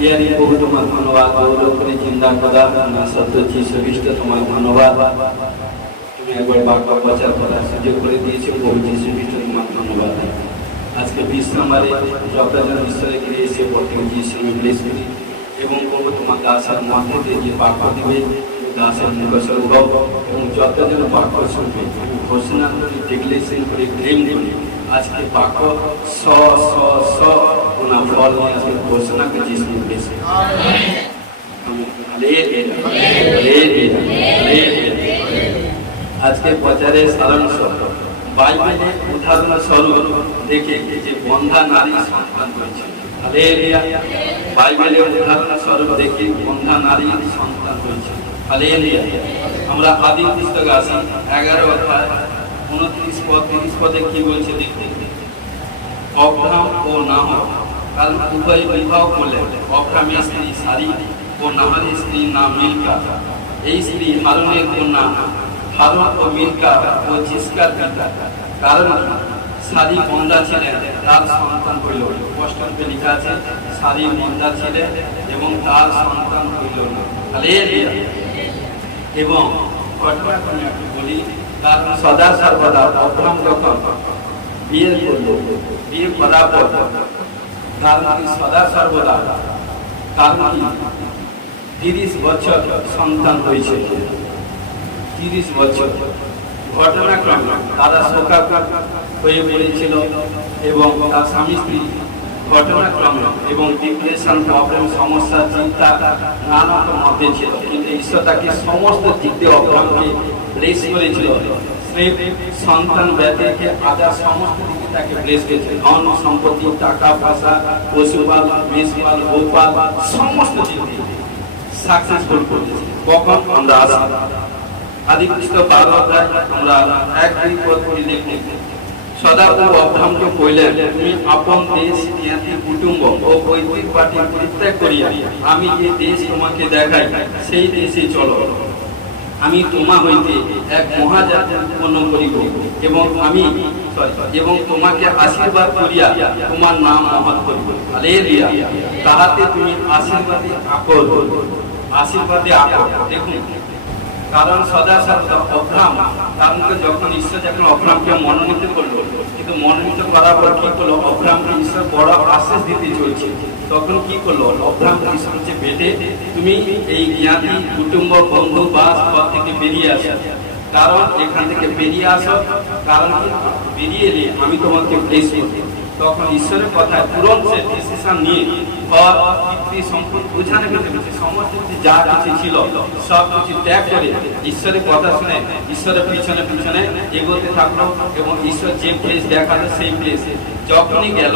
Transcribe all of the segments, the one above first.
ইয়ারি বহু তোমার ধন্যবাদ, গৌরব করে চিন্তা করা না সত্যি সবিষ্ট তোমার ধন্যবাদ। তুমি একবার বাক্য প্রচার করার সুযোগ করে দিয়েছো, বহু সবিষ্ট তোমার ধন্যবাদ। আজকে 20 নম্বরে যতজন ঈশ্বরে গিয়ে এসে বলতেন যিশু ব্লেস করি এবং প্রভু তোমার দাসের মধ্যে দিয়ে যে বাক্য দিবে দাসের মুখস্বর উদ্ভব এবং যতজন বাক্য শুনবে ঘোষণা করে ডিক্লেরেশন করে ক্লেম করি আজকে বাক্য স স স ওনা ফল নিয়ে আজকে ঘোষণা করে যিশু ব্লেস করি। আজকে প্রচারের সারাংশ বাইবেলে উদাহরণ স্বরূপ দেখে যে বন্ধা নারী সন্তান হয়েছে। হালেলুয়া। বাইবেলে উদাহরণ স্বরূপ দেখে বন্ধা নারী সন্তান হয়েছে। হালেলুয়া। আমরা আদি পুস্তক আসি 11 অধ্যায় 29 পদ 30 পদে কি বলছে দেখুন। অব্রাহাম ও নাহর কারণ উভয় বিবাহ করলেন। অব্রাহামের স্ত্রী সারি ও নাহরের স্ত্রী নাম মিলকা। এই স্ত্রী হারুনের কন্যা। হারুন ও মিলকা ও জিসকার পিতা। কারণ সারি বন্ধা ছিলেন, তার সন্তান হইল। স্পষ্টরূপে লেখা আছে সারি বন্ধা ছিলেন এবং তার সন্তান হইল না। হালেলুয়া। এবং ঘটনাক্রমে একটু বলি, কারণ সদা সর্বদা অব্রাহাম যখন বিয়ে করল, বিয়ে করার পর কারণ সদা সর্বদা কারণ 30 বছর সন্তান হয়েছে। 30 বছর ঘটনাক্রমে তারা শোকাকুল হয়ে পড়েছিল এবং তার স্বামী স্ত্রী ঘটনাক্রমে এবং ডিপ্রেশন প্রবলেম সমস্যা চিন্তা নানা রকম মধ্যে ছিল, কিন্তু ঈশ্বর তাকে সমস্ত দিক দিয়ে অব্রাহামকে ব্লেস করেছিল। সন্তান ব্যতীত আদার সমস্ত দিকে তাকে ব্লেস করেছিল। ধন সম্পত্তি, টাকা পয়সা, পশুপাল, মেষপাল, গোপাল সমস্ত দিক দিয়ে সাকসেসফুল করেছে। কখন আমরা আদি পুস্তক 12 অধ্যায় আমরা 1-2 পদ পড়ি দেখুন। সদা ও অব্রাহামকে কইলেন, তুমি আপন দেশ জ্ঞাতি কুটুম্ব ও পৈতৃক বাটি পরিত্যাগ করিয়া আমি যে দেশ তোমাকে দেখাই সেই দেশে চলো। আমি তোমা হইতে এক মহাজাতি উৎপন্ন করিব এবং তোমাকে আশীর্বাদ করিয়া তোমার নাম মহৎ করিব। হালেলুয়া। তাহাতে তুমি আশীর্বাদে আকর। আশীর্বাদে আকর। দেখুন, কারণ সদা সর্বদা অব্রাহাম কারণকে যখন ঈশ্বর যখন অব্রাহামকে মনোনীত করলো, কিন্তু মনোনীত করার পর কি করলো, অব্রাহামকে ঈশ্বর বড় আশীষ দিতে চলছে। তখন কি করলো, অব্রাহাম ঈশ্বর হচ্ছে বেটে তুমি এই জ্ঞাতি কুটুম্ব বন্ধু বাস ঘর থেকে বেরিয়ে আসো, কারণ এখান থেকে বেরিয়ে আসো, কারণ বেরিয়ে এলে আমি তোমাকে ব্লেস করব। তখন ঈশ্বরের কথায় তুরন্ত সে ডিসিশন নিয়ে সম্পত্তি বোঝানো গেছে, সমস্ত যা কিছু ছিল সব কিছু ত্যাগ করে ঈশ্বরের কথা শুনে ঈশ্বরের পিছনে পিছনে এগোতে থাকলো এবং ঈশ্বর যে প্লেস দেখালো সেই প্লেসে যখনই গেল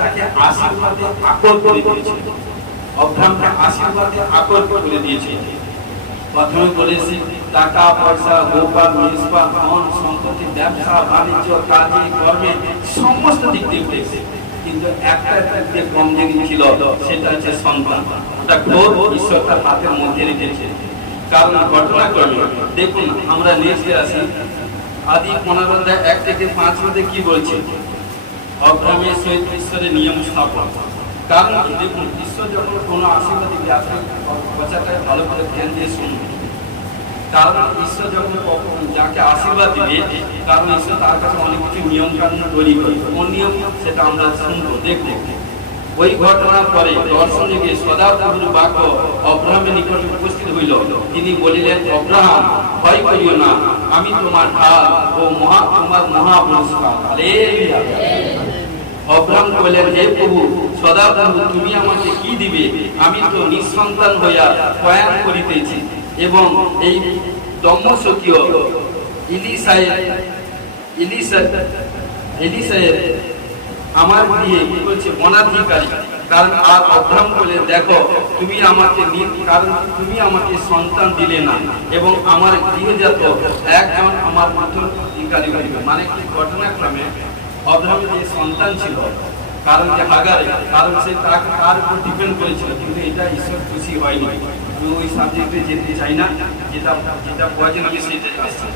তাকে আশীর্বাদে আকর করে দিয়েছে। অব্রাহামকে আশীর্বাদে আকর করে দিয়েছে। প্রথমে বলেছি টাকা পয়সা, গোপাল, মেষপাল, ধন সম্পত্তি, ব্যবসা বাণিজ্য, কাজে কর্মে সমস্ত দিক দিয়ে পেয়েছে, কিন্তু একটা দিক কম দিক ছিল, সেটা হচ্ছে সন্তান। ওটা ক্রোধ ঈশ্বর তার হাতের মধ্যে রেখেছে। কারণ ঘটনাক্রমে দেখুন, আমরা নেক্সটে আসি আদি 15 অধ্যায় 1 থেকে 5 মধ্যে কি বলছে, অব্রাহামের সহিত ঈশ্বরের নিয়ম স্থাপন। কারণ দেখুন, ঈশ্বর যখন কোনো আশীর্বাদ দিতে আসে বাচ্চাটাকে ভালো করে ধ্যান দিয়ে শুনুন। কারণ ঈশ্বর যখন যাকে আশীর্বাদ দিবে, কারণ ঈশ্বর তার কাছে অনেক কিছু নিয়ম কানুন তৈরি করে, কোন নিয়ম সেটা আমরা শুনবো দেখবো। ওই ঘটনার পরে দর্শন যুগে সদাপ্রভুর বাক্য অব্রাহামের নিকটে উপস্থিত হইল। তিনি বলিলেন, অব্রাহাম ভয় করিও না, আমি তোমার ঢাল ও তোমার মহাপুরস্কার। হালেলুয়া। অব্রাহাম বললেন, হে প্রভু সদাপ্রভু, তুমি আমাকে কি দিবে? আমি তো নিঃসন্তান হইয়া প্রয়াণ করিতেছি এবং এই দম্মস্বকীয় এলিসায়ের আমার দিয়ে কি বলছে অনাধিকারী। কারণ আর অব্রাহাম বলে, দেখো তুমি আমাকে কারণ তুমি আমাকে সন্তান দিলে না এবং আমার গৃহজাত একজন আমার উত্তরাধিকারী হইবে। মানে কি ঘটনাক্রমে অব্রাহামের যে সন্তান ছিল, কারণ যে হাগারে, কারণ সে তার উপর ডিপেন্ড করেছিল, কিন্তু এটা ঈশ্বর খুশি হয়নি। আমি ওই সাবজেক্টে যেতে চাই না, যেটা প্রয়োজন আমি সেটা আসছি।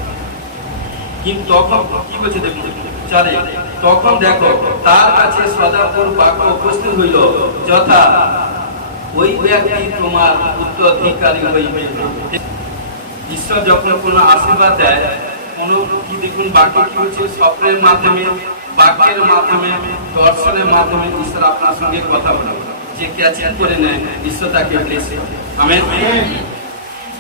কিন্তু তখন কি বলছে দেখুন, চলে। তখন দেখো তার কাছে সদাপুর বাক্য উপস্থিত হইল, যথা ওই ব্যক্তি তোমার উত্তরাধিকারী হইবে। ঈশ্বর যখন কোনো আশীর্বাদ দেয়, কোনো কি দেখুন বাক্য কি হচ্ছে, স্বপ্নের মাধ্যমে, বাক্যের মাধ্যমে, দর্শনের মাধ্যমে ঈশ্বর আপনার সঙ্গে কথা বলে। যে ক্যাচিং করে নেয় ঈশ্বর তাকে ব্লেসিং। আমেন।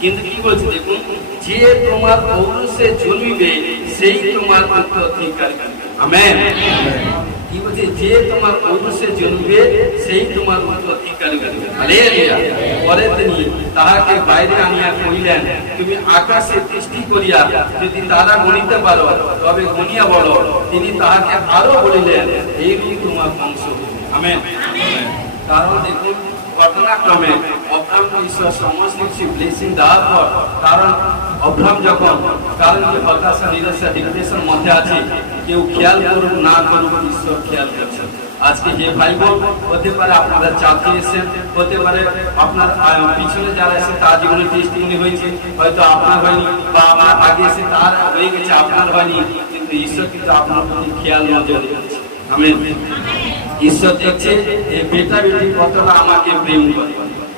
কিন্তু কি বলছে দেখুন, যে তোমার ঔরসে জন্মিবে সেই তোমার উত্তরাধিকারী। আমেন। কি বলছে, যে তোমার ঔরসে জন্মিবে সেই তোমার উত্তরাধিকারী। হালেলুয়া। পরে তিনি তাহাকে বাইরে আনিয়া কহিলেন, তুমি আকাশে দৃষ্টি করিয়া যদি তারা গণিতে পারো তবে গণিয়া বলো। তিনি তাহাকে আরো বলিলেন, এইরূপ তোমার বংশ। আমেন। কারণ দেখুন ঘটনাক্রমে অব্রাহাম ঈশ্বর সমস্ত কিছু ব্লেসিং দেওয়ার পর, কারণ অব্রাহাম যখন যে হতাশা, নিরাশা, ডিপ্রেশন মধ্যে আছে, কেউ খেয়াল করুক না করুক, ঈশ্বর খেয়াল করছেন। আজকে যে ভাই বোন হতে পারে আপনারা চাকরি এসেছেন, হতে পারে আপনার পিছনে যারা এসে তার জীবনে টেস্টিমনি হয়েছে, হয়তো আপনার হয়নি, বা আপনার আগে এসে তার হয়ে গেছে, আপনার হয়নি, কিন্তু ঈশ্বর কিন্তু আপনার প্রতি খেয়াল নজর রেখেছে। আমেন। ঈশ্বর দেখছে এই বেটা বেটি কতটা আমাকে প্রেম করে,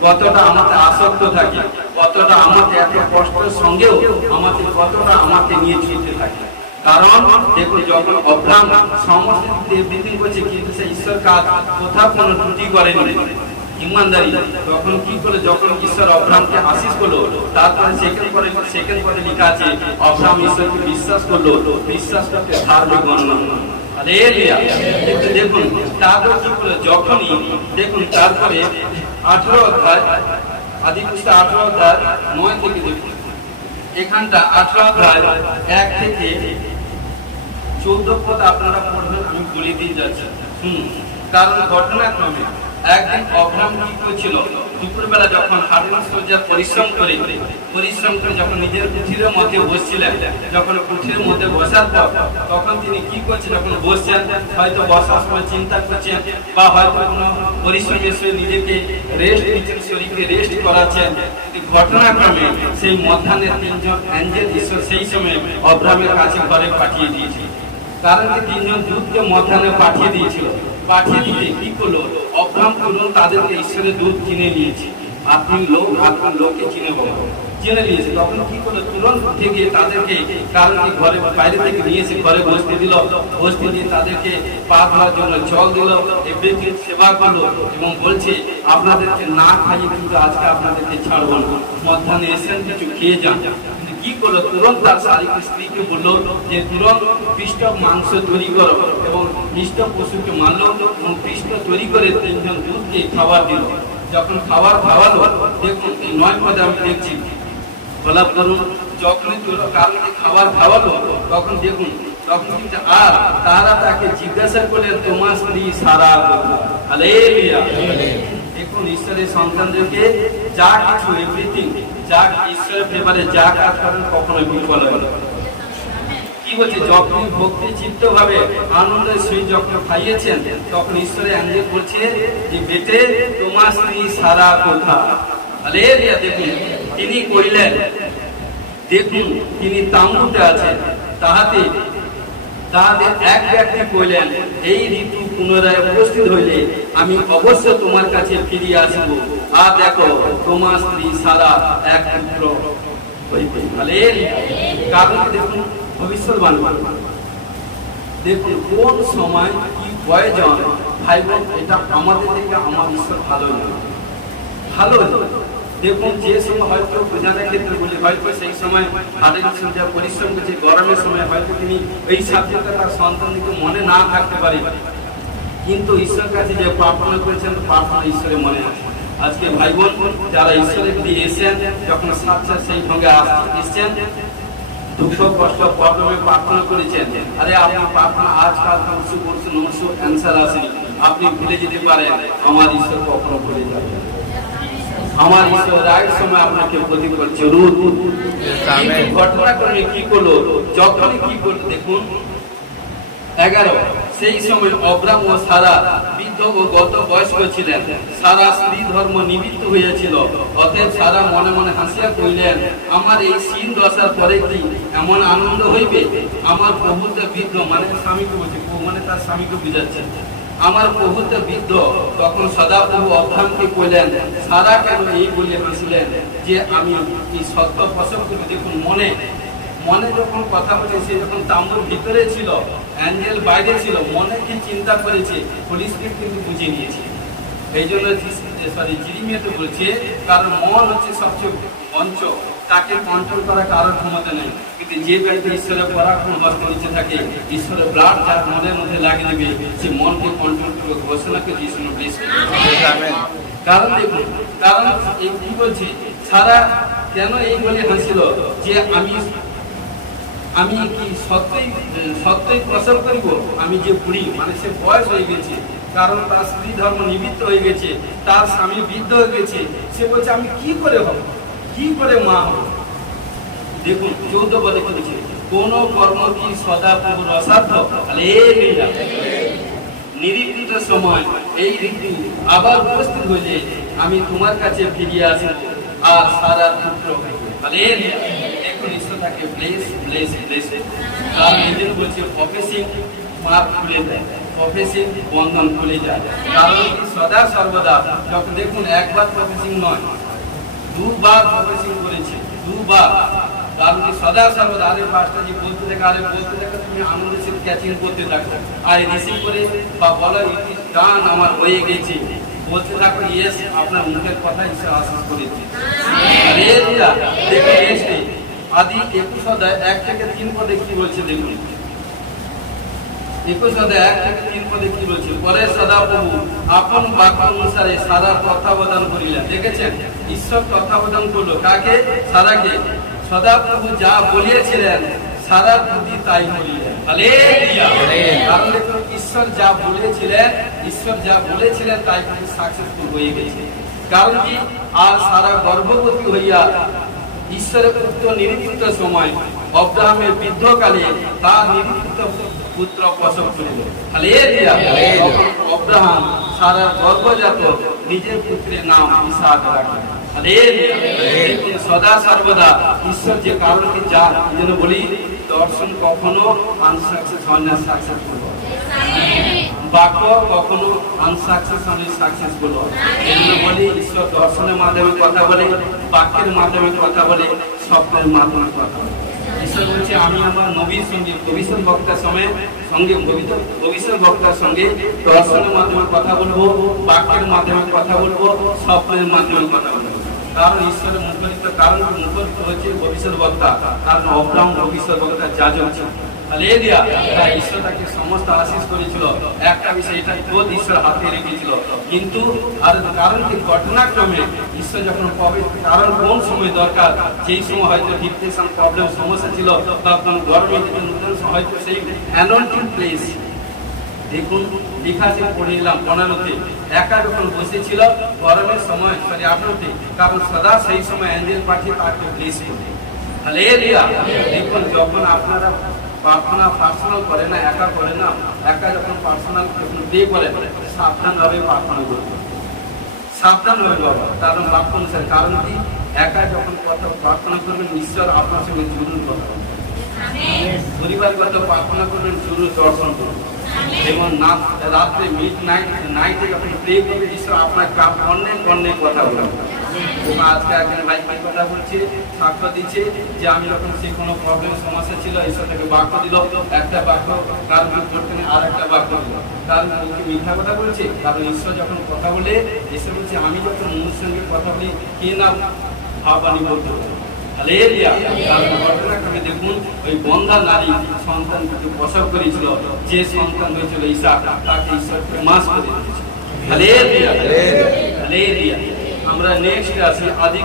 কতটা আমাকে আসক্ত থাকে, কতটা আমাকে এত কষ্টের সঙ্গেও আমাকে কতটা আমাকে নিয়ে ছুটতে থাকে। কারণ দেখুন যখন অব্রাহাম সমস্ত দেবদেবী করছে, কিন্তু সে ঈশ্বর কাজ কোথাও কোনো ত্রুটি করেনি, ইমানদারি। তখন কি করে, যখন ঈশ্বর অব্রাহামকে আশীষ করলো, তারপরে সেকেন্ড পরে লেখা আছে অব্রাহাম ঈশ্বরকে বিশ্বাস করলো, বিশ্বাস করতে ধার্মিক গণনা। হালেলুয়া। কিন্তু দেখুন তারপর কি করলো, যখনই দেখুন তারপরে 18 অধ্যায়, আদিপুস্তক 18 অধ্যায় 9 থেকে দেখুন, এখানটা 18 অধ্যায় 1 থেকে 14 পদ আপনারা পড়বেন, আমি বলে দিয়ে যাচ্ছি। কারণ ঘটনাক্রমে একদিন অব্রাহাম কি করেছিল, দুপুরবেলা যখন হারুন সোজা পরিশ্রম করে যখন নিজের কুঠিরের মধ্যে বসছিলেন, যখন কুঠিরের মধ্যে বসার পর তখন তিনি কি করছেন, যখন বসছেন হয়তো বসার সময় চিন্তা করছেন, বা হয়তো কোনো পরিশ্রমের সঙ্গে নিজেকে রেস্ট দিচ্ছেন, শরীরকে রেস্ট করাচ্ছেন। ঘটনাক্রমে সেই মধ্যাহ্নের 3জন অ্যাঞ্জেল ঈশ্বর সেই সময় অব্রাহামের কাছে ঘরে পাঠিয়ে দিয়েছিল। কারণ যে 3জন দূতকে মধ্যাহ্নে পাঠিয়ে দিয়েছিল, পাঠিয়ে দিতে কি করলো, অব্রাহাম তুরন্ত তাদেরকে ঈশ্বরের দূত চিনে নিয়েছে। আপনি লোক, আপনার লোককে চিনে নিয়েছে। তখন কি করলো, তুরন্ত উঠে গিয়ে তাদেরকে, কারণ ঘরে বাইরে থেকে নিয়েছে, ঘরে বসতে দিল, বসতে দিয়ে তাদেরকে পা ধোয়ার জন্য জল দিল, এভরিথিং সেবা করলো, এবং বলছে আপনাদেরকে না খাইয়ে কিন্তু আজকে আপনাদেরকে ছাড়বো না, মধ্যাহ্নে এসেছেন কিছু খেয়ে যান। কি করলো, তুরন্ত তার শারীরিক স্ত্রীকে বললো যে তুরন্ত পৃষ্ঠ মাংস তৈরি করো, এবং পৃষ্ঠ পশুকে মারলো, এবং পৃষ্ঠ তৈরি করে 3জন দুধকে খাবার দিল। যখন খাবার খাওয়ালো, দেখুন এই 9 পদে আমি দেখছি, ফলাপ করুন, যখন কারণ খাবার খাওয়ালো, তখন দেখুন তখন কিন্তু আর তারা তাকে জিজ্ঞাসা করলেন, তোমার স্ত্রী সারা? হালেলুয়া। দেখুন ঈশ্বরের সন্তানদেরকে যা কিছু এভরিথিং, যা ঈশ্বরের ব্যাপারে যা কাজ করেন কখনো বিফল হয় না। কি বলছে, যখন ভক্তি চিত্ত ভাবে আনন্দের সহিত যখন খাইয়েছেন, তখন ঈশ্বরের অ্যাঞ্জেল বলছে যে বেটে তোমার স্ত্রী সারা কোথা? হালেলুয়া। দেখুন তিনি কইলেন, দেখুন তিনি তাম্বুতে আছেন, তাহাদের এক ব্যক্তি কইলেন, এই ঋতু পুনরায় উপস্থিত হইলে আমি অবশ্য তোমার কাছে ফিরিয়ে আসব, আর দেখো তোমার স্ত্রী সারা এক পুত্র হইবে। হালেলুয়া। কারণ দেখুন ভবিষ্যৎবাণী, দেখুন কোন সময় কি প্রয়োজন, ভাই বোন, এটা আমাদের থেকে আমার ঈশ্বর ভালো ভালো। দেখুন যে সময় হয়তো বোঝানোর ক্ষেত্রে বলি, হয়তো সেই সময় হাতের যা পরিশ্রম করছে, গরমের সময় হয়তো তিনি এই সাবজেক্টটা তার সন্তানকে মনে না থাকতে পারে, কিন্তু ঈশ্বরের কাছে যে প্রার্থনা করেছেন, প্রার্থনা ঈশ্বরের মনে আছে। আজকে ভাই বোন যারা ঈশ্বরের দিকে এসেছেন, যখন সাক্ষাৎ সেই সঙ্গে এসছেন, দুঃখ কষ্ট প্রবলেমে প্রার্থনা করেছেন, আরে আপনি প্রার্থনা আজকাল নমস্য অ্যান্সার আসেনি, আপনি ভুলে যেতে পারেন, আমার ঈশ্বর কখনো ভুলে যাবে। আমার ঈশ্বর রাইট সময় আপনাকে প্রতিফল জরুর। ঘটনা করে কি করলো, যখনই কি করলো দেখুন 11, সেই সময় অব্রাহাম ও সারা বৃদ্ধ বৃদ্ধ ও গত বয়স্ক ছিলেন, সারা স্ত্রী ধর্ম নিবৃত্ত হইয়াছিল। অতএব সারা মনে মনে হাসিয়া কইলেন, আমার এই সিন দশার পরে কি এমন আনন্দ হইবে? আমার প্রভুতে বৃদ্ধ, মানে স্বামীকে বলছে, মানে তার স্বামীকে বুঝাচ্ছে, আমার প্রভুতে বৃদ্ধ। তখন সদাপ্রভু অভ্রান্তি কইলেন, সারা কেন এই বলিয়া হাসিলেন যে আমি এই সত্য প্রসব করে। দেখুন, মনে মনে যখন কথা বলে, সে যখন তাম্বুর ভিতরে ছিল, অ্যাঞ্জেল বাইরে ছিল, মনে কি চিন্তা করেছে, হোলি স্পিরিট কিন্তু বুঝে নিয়েছে। এই জন্য জিরিমিয়াতে বলছে, কারণ মন হচ্ছে সবচেয়ে মঞ্চ, তাকে কন্ট্রোল করা কারোর ক্ষমতা নেই। কিন্তু যে ব্যক্তি ঈশ্বরের পরাক্রম হস্ত নিচে থাকে, ঈশ্বরের ব্লাড যার মনের মধ্যে লাগিয়ে দেবে, সে মনকে কন্ট্রোল করবে। ঘোষণাকে যিশু ব্লেস করবে। কারণ দেখুন, কারণ এই কি বলছে, সারা কেন এই বলে হাসিল যে আমি কি সত্যই প্রসব করিব? আমি যে বুড়ি, মানে সে বয়স হয়ে গেছে, কারণ তার স্ত্রী ধর্ম নিবৃত্ত হয়ে গেছে, তার স্বামী বৃদ্ধ হয়ে গেছে। সে বলছে আমি কি করে হব, কি করে মা হব? দেখুন 14 বলে বলেছে, কোন কর্ম কি সদা প্রভুর অসাধ্য? নিরীক্ষিত সময় এই ঋতু আবার উপস্থিত হইলে আমি তোমার কাছে ফিরিয়ে আসব আর সারা পুত্র হইব। দেখুন, ঈশ্বর তাকে ব্লেস ব্লেস ব্লেস, কারণ এই জন্য বলছে প্রফেসিং মার্ক খুলে দেয়, প্রফেসিং বন্ধন খুলে যায়। কারণ সদা সর্বদা, যখন দেখুন একবার প্রফেসিং নয়, দুবার প্রফেসিং করেছে, দুবার। কারণ সদা সর্বদা আরে পাঁচটা যে বলতে থাকে, তুমি আনন্দের সাথে ক্যাচিং করতে থাকো, আর রিসিভ করে বা বলো গান আমার হয়ে গেছে, বলতে থাকো ইয়েস, আপনার মুখের কথা ঈশ্বর আশ্বাস করেছে। আদি 21 অধ্যায় 1 থেকে 3 পদে কি বলছে দেখুন, 21 অধ্যায় 1 থেকে 3 পদে কি বলছে, পরে সদাপ্রভু আপন বাক্য অনুসারে সারা তত্ত্বাবধান করিলেন। দেখেছেন, ঈশ্বর তত্ত্বাবধান করলো কাকে? সারাকে। সদাপ্রভু যা বলিয়েছিলেন সারার প্রতি তাই বলিলেন। হালেলুয়া। কারণ দেখুন, ঈশ্বর যা বলেছিলেন তাই কিন্তু সাকসেসফুল হয়ে গেছে। কারণ কি, আর সারা গর্ভবতী হইয়া ঈশ্বরের পুত্র নিরীক্ষিত সময় অব্রাহামের বৃদ্ধকালে তার নিরীক্ষিত পুত্র প্রসব করিল। হালেলুয়া। অব্রাহাম সারার গর্ভজাত নিজের পুত্রের নাম ইসাক রাখলেন। হালেলুয়া। সদা সর্বদা ঈশ্বর যে কারণকে যান, যেন বলি দর্শন কখনো আনসাকসেস হয় না, সাকসেসফুল হয়। বাক্য কখনো আনসাকসেস হলে সাকসেসফুল হয়। এই জন্য বলি ঈশ্বর দর্শনের মাধ্যমে কথা বলে, বাক্যের মাধ্যমে কথা বলে, স্বপ্নের মাধ্যমে কথা বলে। ঈশ্বর বলছে, আমি আমার নবীর সঙ্গে ভবিষ্যৎ বক্তার সঙ্গে দর্শনের মাধ্যমে কথা বলবো, বাক্যের মাধ্যমে কথা বলবো, স্বপ্নের মাধ্যমে কথা বলবো। কারণ ঈশ্বরের মুখরিত, কারণ মুখরিত হচ্ছে ভবিষ্যৎ বক্তা, কারণ অব্রাহাম ভবিষ্যৎ বক্তা যাজক ছিল। হালেলুয়া। তাই ঈশ্বর তাকে সমস্ত আশীষ করেছিল। একটা বিষয়, এটা খোদ ঈশ্বর হাতে রেখেছিল। কিন্তু কারণ কি, ঘটনাক্রমে ঈশ্বর যখন কারণ কোন সময় দরকার, যেই সময় হয়তো ডিপ্রেশন প্রবলেম সমস্যা ছিল, তখন গরমে নতুন হয়তো সেই অ্যানয়েন্টিং প্লেস, দেখুন লেখা আছে, পড়ে নিলাম 15তে, একা যখন বসেছিল গরমের সময়, 18তে, কারণ সদা সেই সময় অ্যাঞ্জেল পাঠিয়ে তাকে ব্লেস করবে। হালেলুয়া। দেখুন, যখন আপনারা প্রার্থনা পার্সোনাল করে না, একা করে না, একা যখন পার্সোনাল প্রে করে, সাবধানভাবে প্রার্থনা করবে, সাবধানভাবে বাবা, কারণ বাক্য অনুসারে। কারণ কি, একা যখন কথা প্রার্থনা করবেন, ঈশ্বর আপনার সঙ্গে জরুর কথা বলবেন, পরিবারগত প্রার্থনা করবেন, জরুর দর্শন করবেন। এবং রাত্রে নাইটে যখন প্রে করবেন, ঈশ্বর আপনার অনেক কথা বলবেন। আজকে একজন ভাই কথা বলছে, সাক্ষ্য দিচ্ছে যে আমি যখন সে কোনো প্রবলেম সমস্যা ছিল, ঈশ্বর তাকে বাক্য দিল, একটা বাক্য, কারণ করতে নেই আর একটা বাক্য দিল। কারণ মিথ্যা কথা বলছে, কারণ ঈশ্বর যখন কথা বলে, এসে বলছে আমি যখন মনুষ্যের সঙ্গে কথা বলি, কে না ভাবানি বলতে। হালেলুয়া। কারণ ঘটনাক্রমে দেখুন, ওই বন্ধা নারী সন্তান প্রসব করেছিল, যে সন্তান হয়েছিল ইসাক, তাকে ঈশ্বর মাস করে দিয়েছিল। হালেলুয়া। হালেলুয়া। আমরা নেক্সট আসি আদি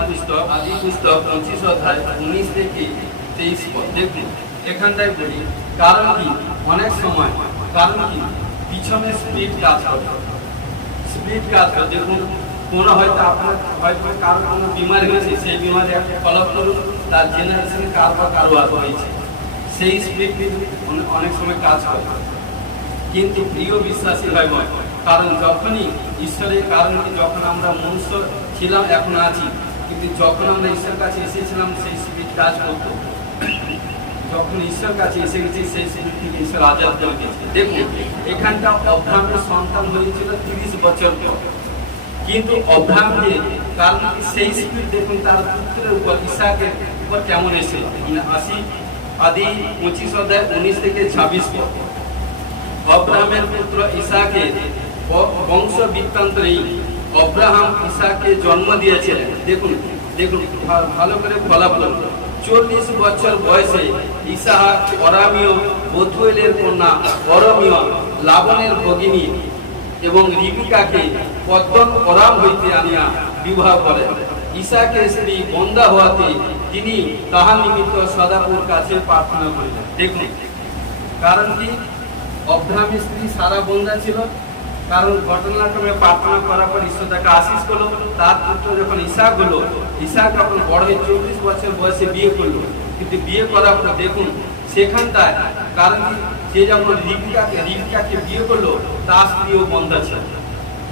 পুস্তক 25 অধ্যায় 19 থেকে 23 পদ। দেখুন, এখানটায় বলি, কারণ কি, অনেক সময় কারণ কি, পিছনে স্পিড কাজ করে। দেখুন, কোনো হয়তো আপনার হয়তো কারো কোনো বিমার হয়েছে, সেই বিমারে একটা ফলো করুন, তার জেনারেশনে কারো হয়েছে, সেই স্পিড কিন্তু অনেক সময় কাজ করে। কিন্তু প্রিয় বিশ্বাসী ভাই, কারণ যখনই ঈশ্বরের কারণে যখন আমরা মনুষ্য ছিলাম এখন আছি, কিন্তু যখন আমরা ঈশ্বরের কাছে এসেছিলাম সেই স্পিরিট কাজ করতো। যখন ঈশ্বর কাছে এসে গেছে সেই স্পিরিট থেকে ঈশ্বর আজাদ করে দিয়েছে। দেখুন এখানটা অব্রাহামের সন্তান হয়েছিল 30 বছর পর, কিন্তু অব্রাহামকে কারণ সেই স্পিরিট দেখুন তার পুত্রের উপর ইসাকের উপর কেমন এসেছিল। আদি 25 অধ্যায় 19 থেকে 26 পদ। অব্রাহামের পুত্র ইসাকের বংশ বৃত্তান্তরেই অব্রাহাম ইসাককে জন্ম দিয়েছিলেন। দেখুন দেখুন ভালো করে ফলাফল। 40 বছর বয়সে ইসাহাক অরামীয় বথুয়েলের কন্যা অরমীয় লাবনের ভগিনী এবং রিবিকাকে পদ্মন অরাম হইতে আনিয়া বিবাহ করেন। ইসাকের স্ত্রী বন্ধা হওয়াতে তিনি তাহার নিমিত্ত সদাপুর কাছে প্রার্থনা করিলেন। দেখুন কারণ কি, অব্রাহামের স্ত্রী সারা বন্ধা ছিল, কারণ ঘটনাক্রমে প্রার্থনা করার পর ঈশ্বর তাকে আশীষ করলো। তার পুত্র যখন ইসাক হলো, ইসাক যখন বড় হয়ে 40 বছর বয়সে বিয়ে করলো, কিন্তু বিয়ে করার পর দেখুন সেখানটায় কারণ কি, সে যখন রিবিকাকে বিয়ে করলো তার স্ত্রীও বন্ধা ছিল।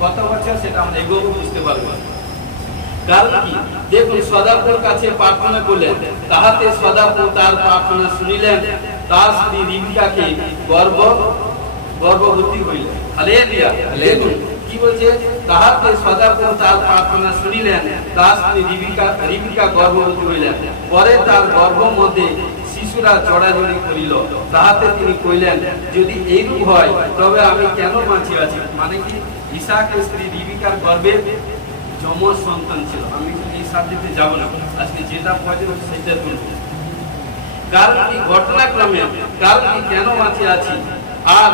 কত বছর সেটা আমরা এগোবো বুঝতে পারবো। কারণ কি, দেখুন সদাপুর কাছে প্রার্থনা করলেন, তাহাতে সদাপুর তার প্রার্থনা শুনিলেন, তার স্ত্রী রিবিকাকে গর্ভবতী হইলেন। হালেলুয়া। দেখুন কি বলছে, তাহাতে সদাপুর তার প্রার্থনা শুনিলেন, তার স্ত্রী রিবিকা গর্ভবতী হইলেন। পরে তার গর্ভ মধ্যে শিশুরা জড়াজড়ি করিল, তাহাতে তিনি কইলেন, যদি এইরূপ হয় তবে আমি কেন বাঁচি আছি। মানে কি, ইসাকের স্ত্রী রিবিকার গর্ভে যমজ সন্তান ছিল। আমি এই সাবজেক্টে যাব না, আজকে যেটা পড়ে সেটা তুলব। কারণ কি, ঘটনাক্রমে কারণ কি কেন বাঁচি আছি। আর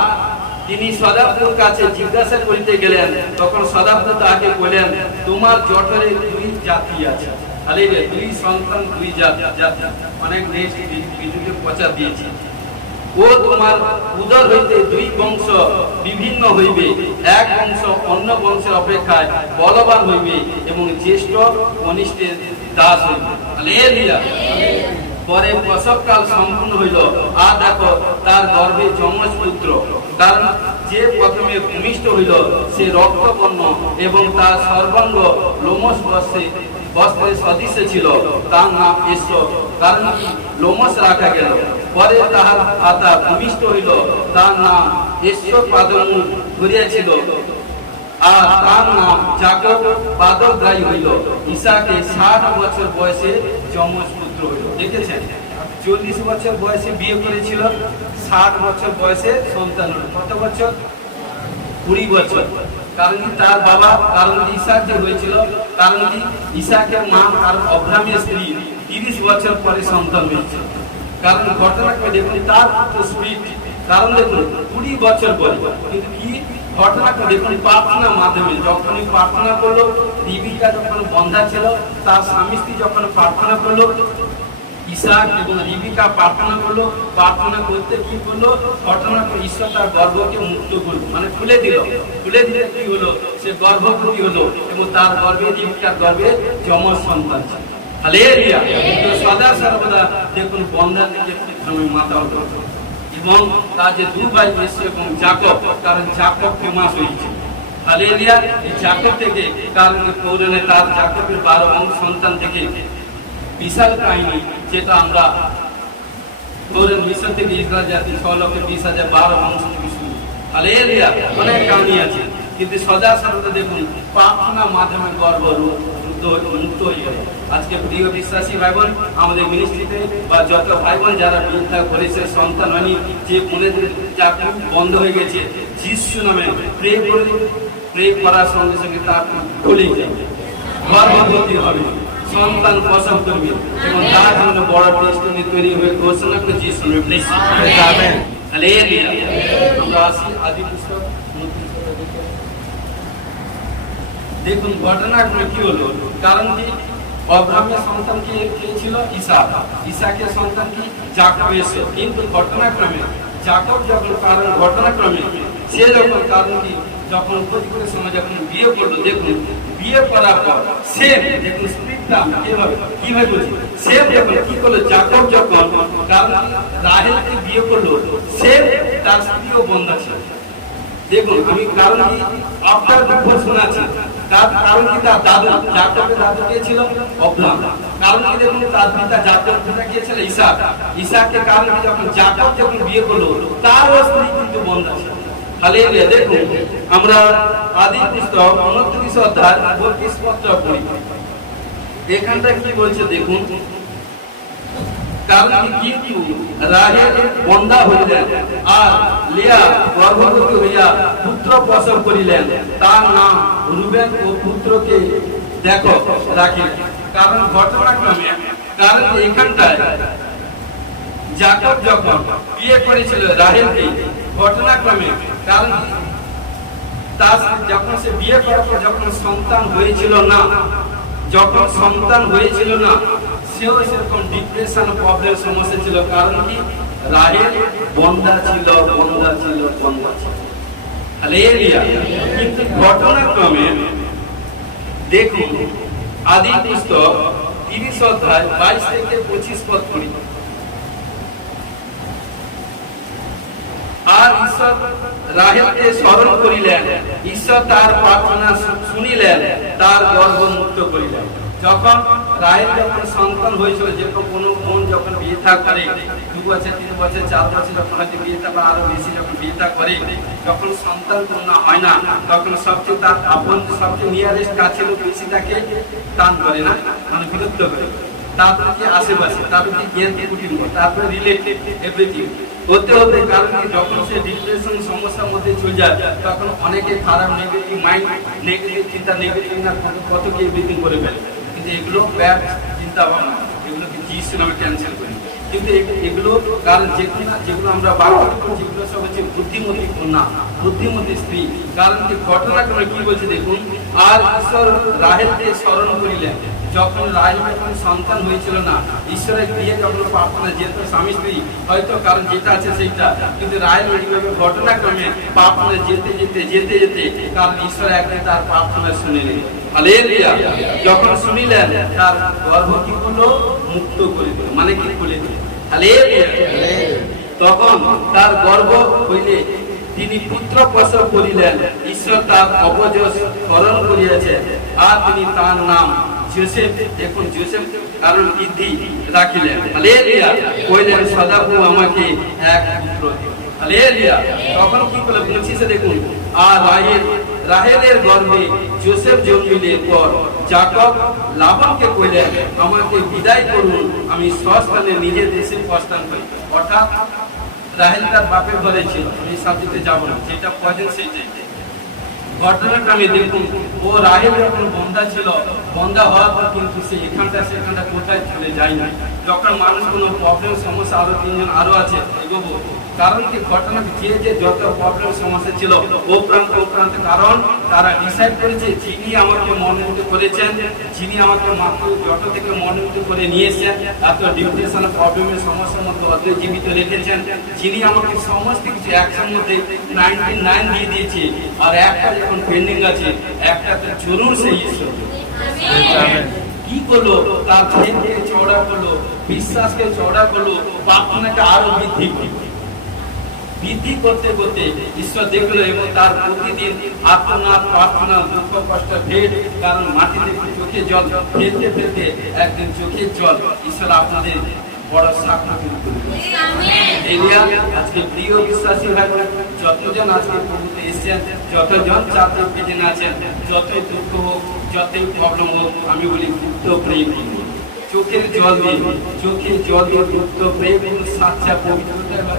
তিনি সদাপুর কাছে জিজ্ঞাসা করিতে গেলেন, তখন সদাপুর তাহাকে বললেন, তোমার জঠরে 2 জাতি আছে। হালেলুয়া। 2 সন্তান 2 জাতি। অনেক নেক্সট ভিডিওতে প্রচার দিয়েছি। ও তোমার উদর হইতে 2 বংশ বিভিন্ন হইবে, এক বংশ অন্য বংশের অপেক্ষায় বলবান হইবে এবং জ্যেষ্ঠ কনিষ্ঠের দাস হইবে। হালেলুয়া। পরে প্রসবকাল সম্পূর্ণ হইল, আর দেখো তার গর্ভে যমজ পুত্র। কারণ যে প্রথমে ভূমিষ্ঠ হইল সে রক্তবর্ণ এবং তার সর্বাঙ্গ লোমস বস্ত্রে সদৃশ্য ছিল, তার নাম ঈশ্বর। কারণ লোমস রাখা গেল। পরে তাহার হাতা ভূমিষ্ঠ হইল, তার নাম ঈশ্বর পাদমুখ ধরিয়াছিল, আর তার নাম যাকব পাদগ্রাহী হইল। ইসাকে 60 বছর বয়সে যমজ পুত্র হইল। দেখেছেন, 40 বছর বয়সে বিয়ে করেছিল, 60 বছর বয়সে সন্তান হলো। কত বছর? 20 বছর। কারণ কি, তার বাবা কারণ ইসাক যে হয়েছিল, কারণ কি ইসাকের মা কারণ অব্রাহামের স্ত্রী 30 বছর পরে সন্তান হয়েছিল। কারণ ঘটনাকে দেখুন তার স্পিড, কারণ দেখুন 20 বছর পরে, কিন্তু কি ঘটনাকে দেখুন প্রার্থনার মাধ্যমে যখনই প্রার্থনা করলো, রিবিকা যখন বন্ধা ছিল, তার স্বামী স্ত্রী যখন প্রার্থনা করলো, ইসাক এবং রিবিকা প্রার্থনা করলো, প্রার্থনা করতে কি করলো, ঘটনা ঈশ্বর তার গর্ভকে মুক্ত করলো, মানে খুলে দিল। খুলে দিলে কি হলো, সে গর্ভবতী হলো এবং তার গর্ভে রিবিকার গর্ভে যমজ সন্তান ছিল। হালেলুয়া। তো সদা সর্বদা দেখুন বন্ধার দিকে মাথা হতো এবং তার যে 2 ভাই এসে এবং যাকব, কারণ যাকব ফেমাস হয়েছে। হালেলুয়া। এই যাকব থেকে কারণ পৌরাণে তার যাকবের 12 সন্তান থেকে বিশাল কাহিনী, যেটা আমরা পৌরাণ মিশন থেকে ইসরায়েল জাতি 6,20,000 12 বংশ থেকে শুরু। হালেলুয়া। অনেক কাহিনী আছে, কিন্তু সদা সর্বদা দেখুন প্রার্থনার মাধ্যমে গর্ভ মুক্ত হয়ে গেল। আজকে প্রিয় বিশ্বাসী ভাই বোন, আমাদের মিনিস্ট্রিতে বা যত ভাই বোন যারা বিদ্যা করেছে সন্তান হয়নি, যে মনেদের চাকরি বন্ধ হয়ে গেছে, যিশু নামে প্রে করার সঙ্গে সঙ্গে তার খুলে যাবে, গর্ভবতী হবে, সন্তান প্রসব করবে এবং তার জন্য বড় টেস্টনি তৈরি হয়ে ঘোষণা করে যিশু নামে প্রেস। আমেন। হালেলুয়া। আমরা আসি আদি পুস্তক। দেখুন ঘটনাক্রমে কি হলো, কারণ কি অব্রাহামের সন্তান কে ছিল? ইসাক। ইসাকের সন্তান কি? যাকব এসে। কিন্তু ঘটনাক্রমে যাকব যখন কারণ ঘটনাক্রমে সে যখন কারণ কি যখন উপযুক্ত সময় যখন বিয়ে করলো, দেখুন বিয়ে করার পর সে দেখুন স্পিডটা কিভাবে বলছি, সে যখন কি করলো, যাকব যখন কারণ রাহেলকে বিয়ে করলো, সে তার স্ত্রীও বন্ধা ছিল। দেখুন আমি কারণ কি আপনার দুঃখ শোনাচ্ছি, কারণ কি তার দাদু যাকবের দাদু কে ছিল? অব্রাহাম। কারণ কি দেখুন তার পিতা যাকবের পিতা কে ছিল? ইসাক। ইসাককে কারণ কি যখন যাকব যখন বিয়ে করলো তার স্ত্রী কিন্তু বন্ধা ছিল। হালেলুয়া। দেখুন আমরা আদি পুস্তক 29 অধ্যায় 32 পদ পড়ি। এখানটা কি বলছে দেখুন, কারণ কি কিন্তু রাহেল বন্ধা হইলেন আর লিয়া গর্ভবতী হইয়া পুত্র প্রসব করিলেন, তার নাম রুবেন ও পুত্রকে দেখো রাখিলেন। কারণ ঘটনাক্রমে, কারণ এখানটায় যাকব যখন বিয়ে করেছিল রাহেলকে ঘটনাক্রমে, কারণ তার যখন সে বিয়ে করার পর যখন সন্তান হয়েছিল না, যখন সন্তান হয়েছিল না সেও সেরকম ডিপ্রেশন প্রবলেম সমস্যা ছিল। কারণ কি রাহেল বন্ধা ছিল, বন্ধা ছিল, বন্ধা ছিল। হালেলুয়া। কিন্তু ঘটনাক্রমে দেখুন আদি পুস্তক 30 অধ্যায় 22 থেকে 25 পদ পড়ি। আর ঈশ্বর রাহেলকে স্মরণ করিলেন, ঈশ্বর তার প্রার্থনা শুনিলেন, তার গর্ভ মুক্ত করিলেন। যখন রাহেল যখন সন্তান হয়েছিল, যেরকম কোনো বোন যখন বিয়ে থা করে 2 বছর 3 বছর 4 বছর যখন হয়তো বিয়ে থা বা আরো বেশি যখন বিয়ে থা করে, যখন সন্তান পূর্ণ হয় না তখন সবচেয়ে তার আপন সবচেয়ে নিয়ারেস্ট কাছে লোক বেশি তাকে টান করে না, মানে বিরক্ত করে। তারপরে কি আশেপাশে, তারপরে কি জ্ঞান কুটুম্ব, তারপরে রিলেটিভ এভরিথিং হতে হতে, কারণ কি যখন সে ডিপ্রেশন সমস্যার মধ্যে চলে যায় তখন অনেকে খারাপ নেগেটিভ মাইন্ড, নেগেটিভ চিন্তা, নেগেটিভ না কত কি এভরিথিং করে ফেলে। কিন্তু এগুলো ব্যাড চিন্তা ভাবনা, এগুলোকে যিশু নামে ক্যান্সেল করি। কিন্তু এগুলো কারণ যেগুলো আমরা বাক্য করছি এগুলো সব হচ্ছে বুদ্ধিমতী কন্যা, বুদ্ধিমতী স্ত্রী। কারণ কি ঘটনাক্রমে কি বলছে দেখুন, আর ঈশ্বর রাহেলকে স্মরণ করিলেন। যখন রাহেল যখন সন্তান হয়েছিল না, ঈশ্বরের বিয়ে যখন প্রার্থনা যেত স্বামী স্ত্রী হয়তো কারণ যেটা আছে সেইটা, কিন্তু রাহেল এইভাবে ঘটনাক্রমে প্রার্থনা যেতে যেতে যেতে যেতে কারণ ঈশ্বর একদিন তার প্রার্থনা শুনিলেন। হালেলুয়া। যখন শুনিলেন তার গর্ভ কি করলো? মুক্ত করে দিল, মানে কি খুলে দিল। হালেলুয়া। তখন তার গর্ভ হইলে তিনি পুত্র প্রসব করিলেন। ঈশ্বর তার অপজয় স্মরণ করিয়াছেন আর তিনি তার নাম যোসেফ, দেখুন যোসেফ কারণ বৃদ্ধি রাখিলেন। হালেলুয়া। কইলেন সদাপ্রভু আমাকে এক পুত্র দিন। হালেলুয়া। তখন কি বলে 25 দেখুন, আর রাহেলের গর্ভে যোসেফ জন্মিলের পর যাকব লাবানকে কইলেন আমাকে বিদায় করুন, আমি স্বস্থানে নিজের দেশে প্রস্থান করি। অর্থাৎ রাহেল তার বাপের ঘরে ছিল, আমি সাবজেক্টে যাব না, যেটা পয়েন্ট সেইটাই। ঘটনাটা আমি দেখুন, ও রাহেল যখন বন্ধা ছিল, বন্ধা হওয়ার পর কিন্তু সে এখানটা সেখানটা কোথায় চলে যায় না। যখন মানুষ কোনো প্রবলেম সমস্যা, আরো 3 জন আরো আছে এগোবো, কারণ কি ঘটনা যে যত প্রবলেম সমস্যা ছিল ও প্রান্ত, কারণ তারা ডিসাইড করেছে যিনি আমাকে মনোনীত করেছেন, যিনি আমাকে মাত্র যত থেকে মনোনীত করে নিয়েছেন, এত ডিপ্রেশন প্রবলেমের সমস্যার মধ্যে অত জীবিত রেখেছেন, যিনি আমাকে সমস্ত কিছু একশোর মধ্যে 99 দিয়ে দিয়েছে, আর একটা যখন পেন্ডিং আছে একটাতে জরুর সেই ঈশ্বর কি করলো, তার ধ্যানকে চওড়া করলো, বিশ্বাসকে চওড়া করলো, প্রার্থনাকে আরো বৃদ্ধি করতে করতে ঈশ্বর দেখলো এবং তার প্রতিদিন আত্মনাথ প্রার্থনা দুঃখ কষ্ট ভেদ, কারণ মাটিতে চোখে জল ফেলতে ফেলতে একদিন চোখের জল ঈশ্বর আপনাদের বড় সাক্ষী করবে। আজকে প্রিয় বিশ্বাসী ভাই, যতজন আজকে প্রভুতে এসেছেন, যতজন চাকরি পেতে আছেন, যতই দুঃখ হোক, যতই প্রবলেম হোক, আমি বলি মুক্ত প্রেম করুন, চোখের জল দিন, চোখের জল দিয়ে মুক্ত প্রেম করুন, সাচ্চা পবিত্রতা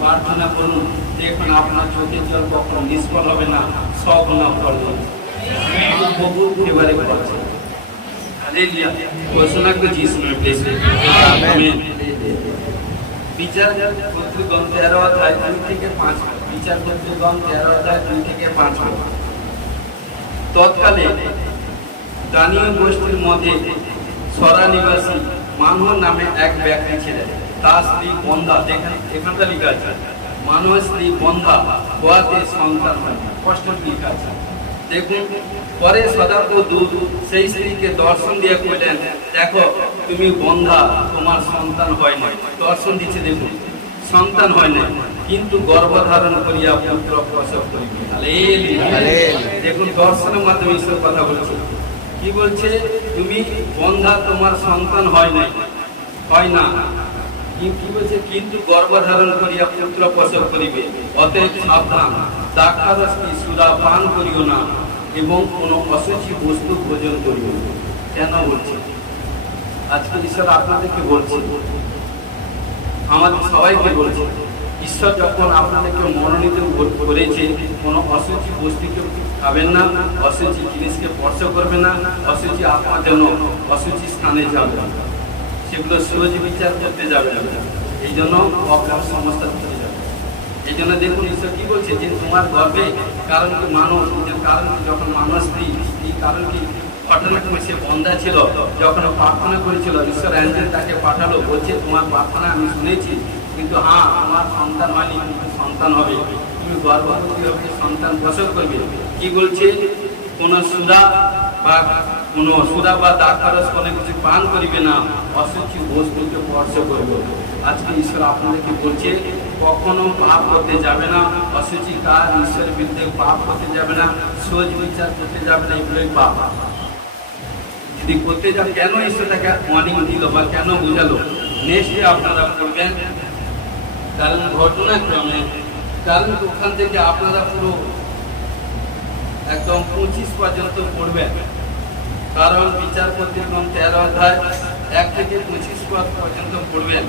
প্রার্থনা করুন। দেখুন আপনার চোখের জল কখনো নিষ্ফল হবে না, সগুণা ফল হবে। প্রভু এবারে করছে। হালেলুয়া। ঘোষণা করে যিশু নামে প্রেজ করুন। আমেন। বিচার পত্রিকা 13 অধ্যায় 2 থেকে 5, বিচার পত্রিকা 13 অধ্যায় 2 থেকে 5। তৎকালে দানীয় গোষ্ঠীর মধ্যে সরা নিবাসী মানব নামে এক ব্যক্তি ছিলেন, তার স্ত্রী বন্ধা। দেখেন এখানটা লেখা আছে মানুষের স্ত্রী বন্ধা হওয়াতে সন্তান হয়, কষ্ট লেখা আছে। দেখুন পরে সদাপ্রভু দূত সেই স্ত্রীকে দর্শন দিয়ে কইলেন, দেখো তুমি বন্ধা, তোমার সন্তান হয় না। দর্শন দিচ্ছে দেখুন সন্তান হয় না, কিন্তু গর্ভধারণ করিয়া পুত্র প্রসব করিবে। হালেলুয়া। দেখুন দর্শনের মাধ্যমে ঈশ্বর কথা বলছে। কি বলছে? তুমি বন্ধা, তোমার সন্তান হয় নাই, হয় না, কি বলছে? কিন্তু গর্ভধারণ করিয়া পুত্র প্রসব করিবে। অতএব সাবধান, দ্রাক্ষারস কি সুরা পান করিও না এবং কোন অশুচি বস্তু ভোজন করিও না। কেন বলছে? আজকে ঈশ্বর আপনাদেরকে বলছে, আমাদের সবাইকে বলছে, ঈশ্বর যখন আপনাদেরকে মনোনীত করেছে, কোনো অশুচি বস্তুকে খাবেন না, অশুচি জিনিসকে স্পর্শ করবেন না, অশুচি আপনার জন্য অশুচি স্থানে যাবেন, সেগুলো সহজ বিচার করতে যাবে না, এই জন্য অজ্ঞান সমস্যা থেকে যাবে। এই জন্য দেখুন ঈশ্বর কি বলছে, যে তোমার গর্বে কারণ কি মানুষ, কারণ যখন মানুষ স্ত্রী, এই কারণ কি ঘটনাক্রমে সে বন্ধা ছিল, যখন প্রার্থনা করেছিল, ঈশ্বর অ্যাঞ্জেল তাকে পাঠালো, বলছে তোমার প্রার্থনা আমি শুনেছি, কিন্তু হ্যাঁ তোমার সন্তান হয়নি, কিন্তু সন্তান হবে, তুমি গর্ভবতী হবে, সন্তান প্রসব করবে। কি বলছে? কোন সুরা বা দ্রাক্ষারস কোনো কিছু পান করিবে না, অশুচি বস্তুকে স্পর্শ করবে। আজকে ঈশ্বর আপনাদেরকে বলছে, কখনো পাপ করতে যাবে না, অশুচি কাজ, ঈশ্বরের বিরুদ্ধে পাপ করতে যাবে না, সোজ বিচার করতে যাবে না, এগুলোই পাপ। যদি করতে যান, কেন ঈশ্বর তাকে ওয়ার্নিং দিল বা কেন বোঝালো, নেক্সটে আপনারা পড়বেন। কারণ ঘটনাক্রমে, কারণ ওখান থেকে আপনারা পুরো একদম 25 পর্যন্ত পড়বেন। কারণ বিচারপতি 13 অধ্যায় 1 থেকে 25 পর্যন্ত পড়বেন।